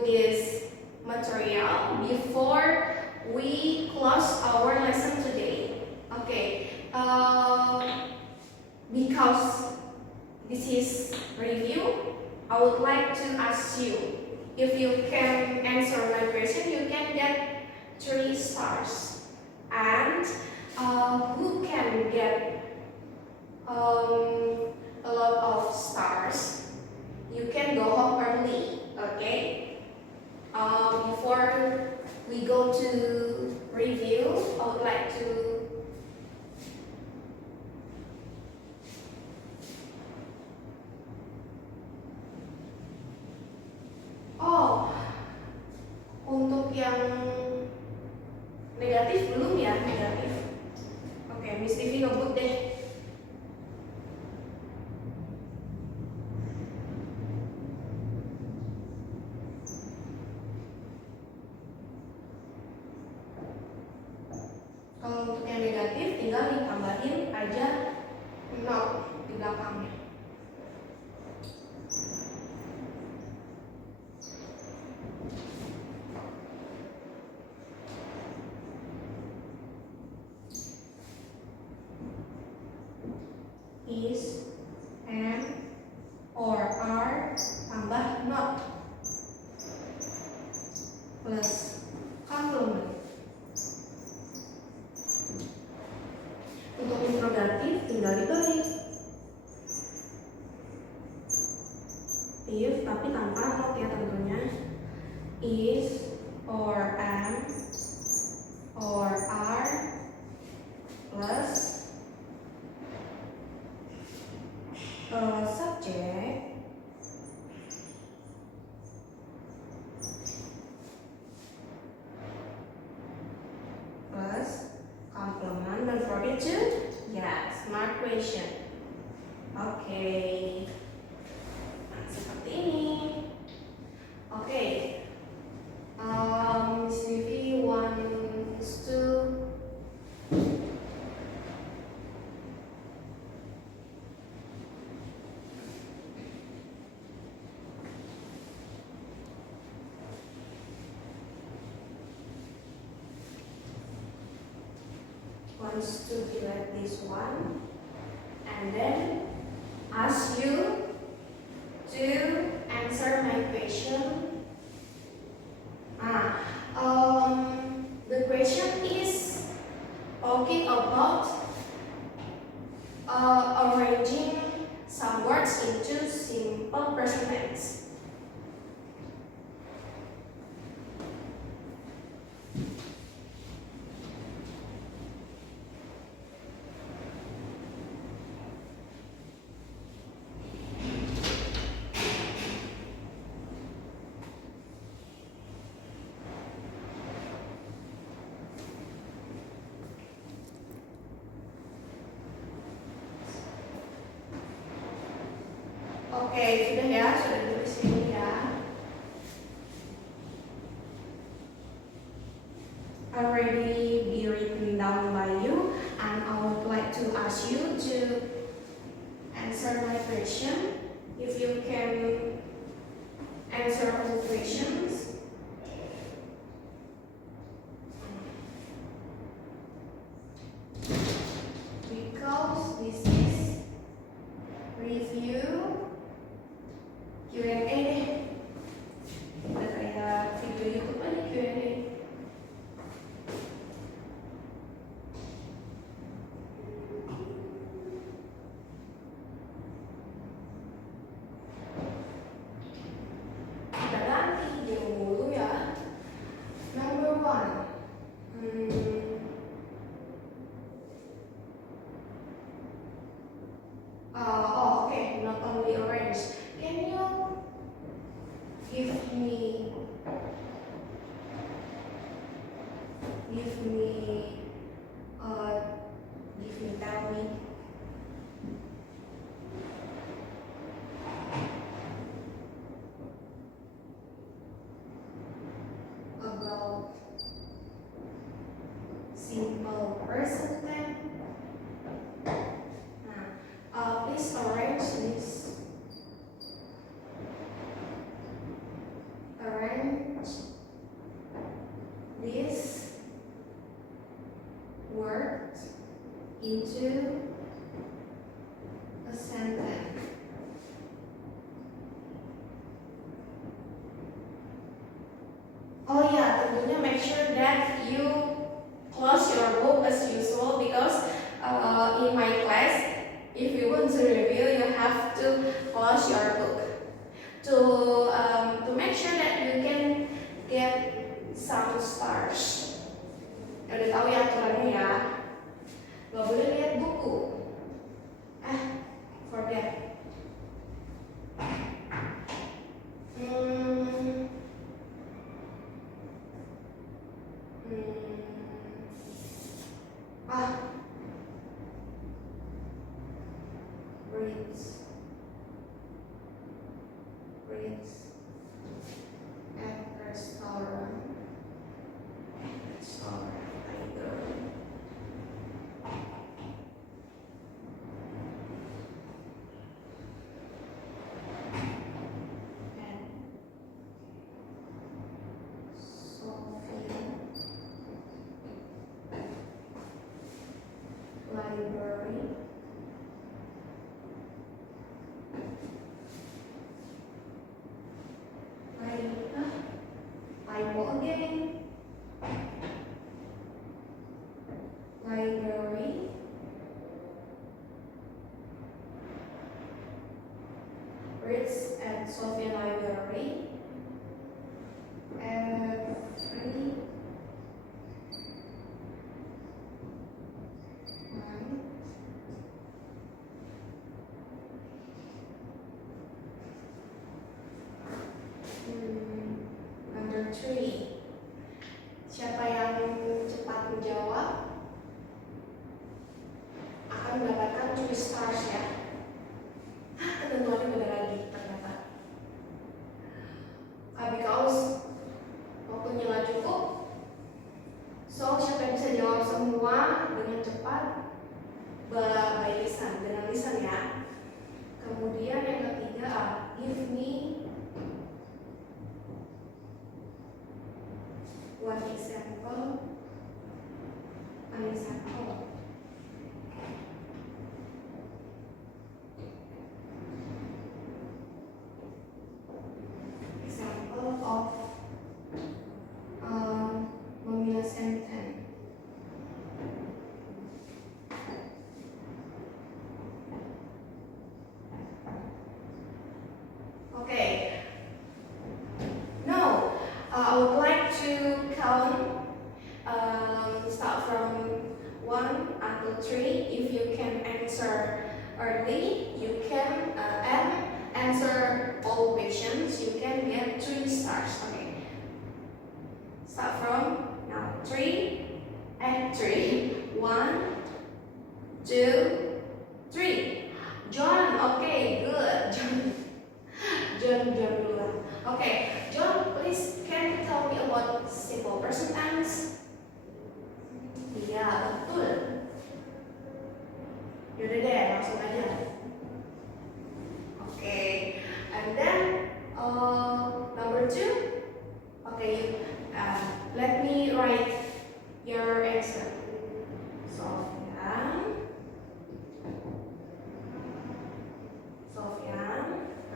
this material before we close our lesson today. Okay, because this is review, I would like to ask you, if you can answer my question, you can get 3 stars. And who can get a lot of stars, you can go home early. Okay. Before we go to review, I would like to untuk yang negatif belum ya, negatif. Oke, Miss Tivi ngebut deh. Kalau untuk yang negatif tinggal ditambahin aja 0 di belakangnya. Is, am, or are tambah not plus complement. Untuk interrogatif tinggal dibalik. If tapi tanpa not ya tentunya. Is or am or are plus subject plus complement. Don't forget to smart question. Oke. Nah, seperti ini. Oke. Miss Vivi wants to delete this one and then ask you to answer my question. The question is talking about arranging some words into simple present tense. Oke, sudah ya, sudah ditulis ini ya. Already be written down by you, and I would like to ask you to answer my question. If you can answer all questions. Because this is review Q&A deh. Udah kayak video YouTube aja Q&A. Kita ganti game dulu ya. Number 1. Oh, okay, not only orange. Can you give me tell me about simple present tense. Please arrange this. Arrange this word into a sentence. Oh yeah, tentunya make sure that you close your book as usual, because in my class, if you want to review, you have to close your book to make sure that you can get some stars. Udah tahu ya aturannya ya. Gak boleh lihat buku. Forget. Reads at restaurant. Library. Again. Library. Reads at Sophia Library. Every month. Number 3. Siapa yang cepat menjawab akan mendapatkan 2 stars ya. Ketentuannya beda lagi ternyata. Because waktunya nggak cukup, so siapa yang bisa jawab semua dengan cepat by lisan, dengan lisan ya. Kemudian yang ketiga, give me one example, an example. Example of nominal sentence. Okay. Now, I would like to count, start from 1 until 3. If you can answer early, you can answer all questions. You can get 3 stars. Okay. Start from now. 3 and 3. 1, 2, 3. John. Okay, good. John. wait. Let me write your answer. Sofyan,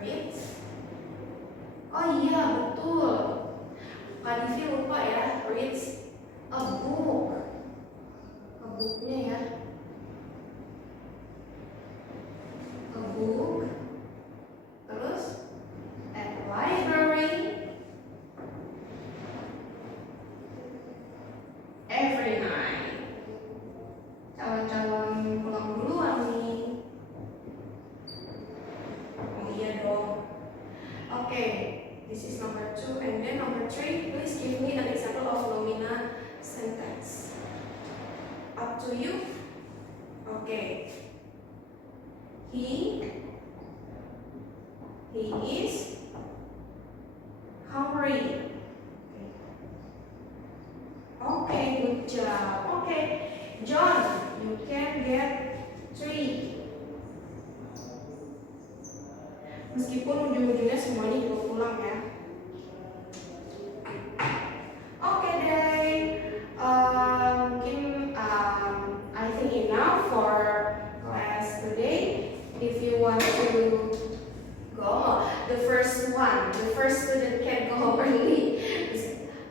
read. Oh iya betul. Kak Divi lupa ya, reads a book. A booknya ya. A book. Terus at library every night. Calon-calon pulang duluan nih. Oh iya dong. Okay, this is number 2, and then number 3. Please give me an example of nominal sentence. Up to you. Okay. He is hungry. Okay, good job. Okay, John, you can get 3. Meskipun ujung-ujungnya semuanya juga pulang ya. Oke deh, mungkin I think enough for class today. If you want to go, the first student can go early.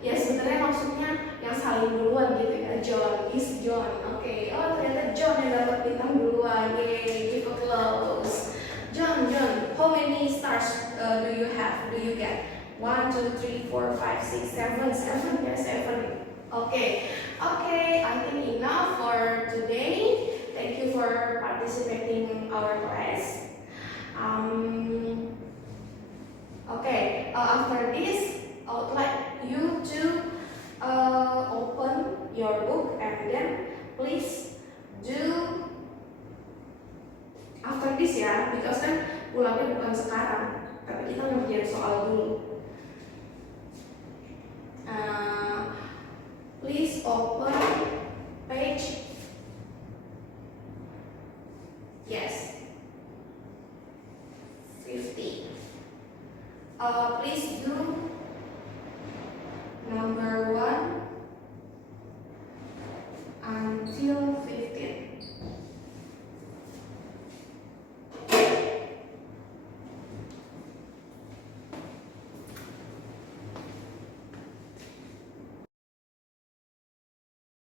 Ya sebenarnya maksudnya yang saling duluan gitu ya. John is John. Oke. Oh ternyata John yang dapat bintang duluan. Yay, give applause. John, how many stars do you have? Do you get 1, 2, 3, 4, 5, 6, 7, 7? There's 7. Okay. I think enough for today. Thank you for participating in our class. After this, I would like you to open your book and then please do. After this ya, because kan pulangnya bukan sekarang, tapi kita ngerjain soal dulu. Please open page. Yes. 50. Please do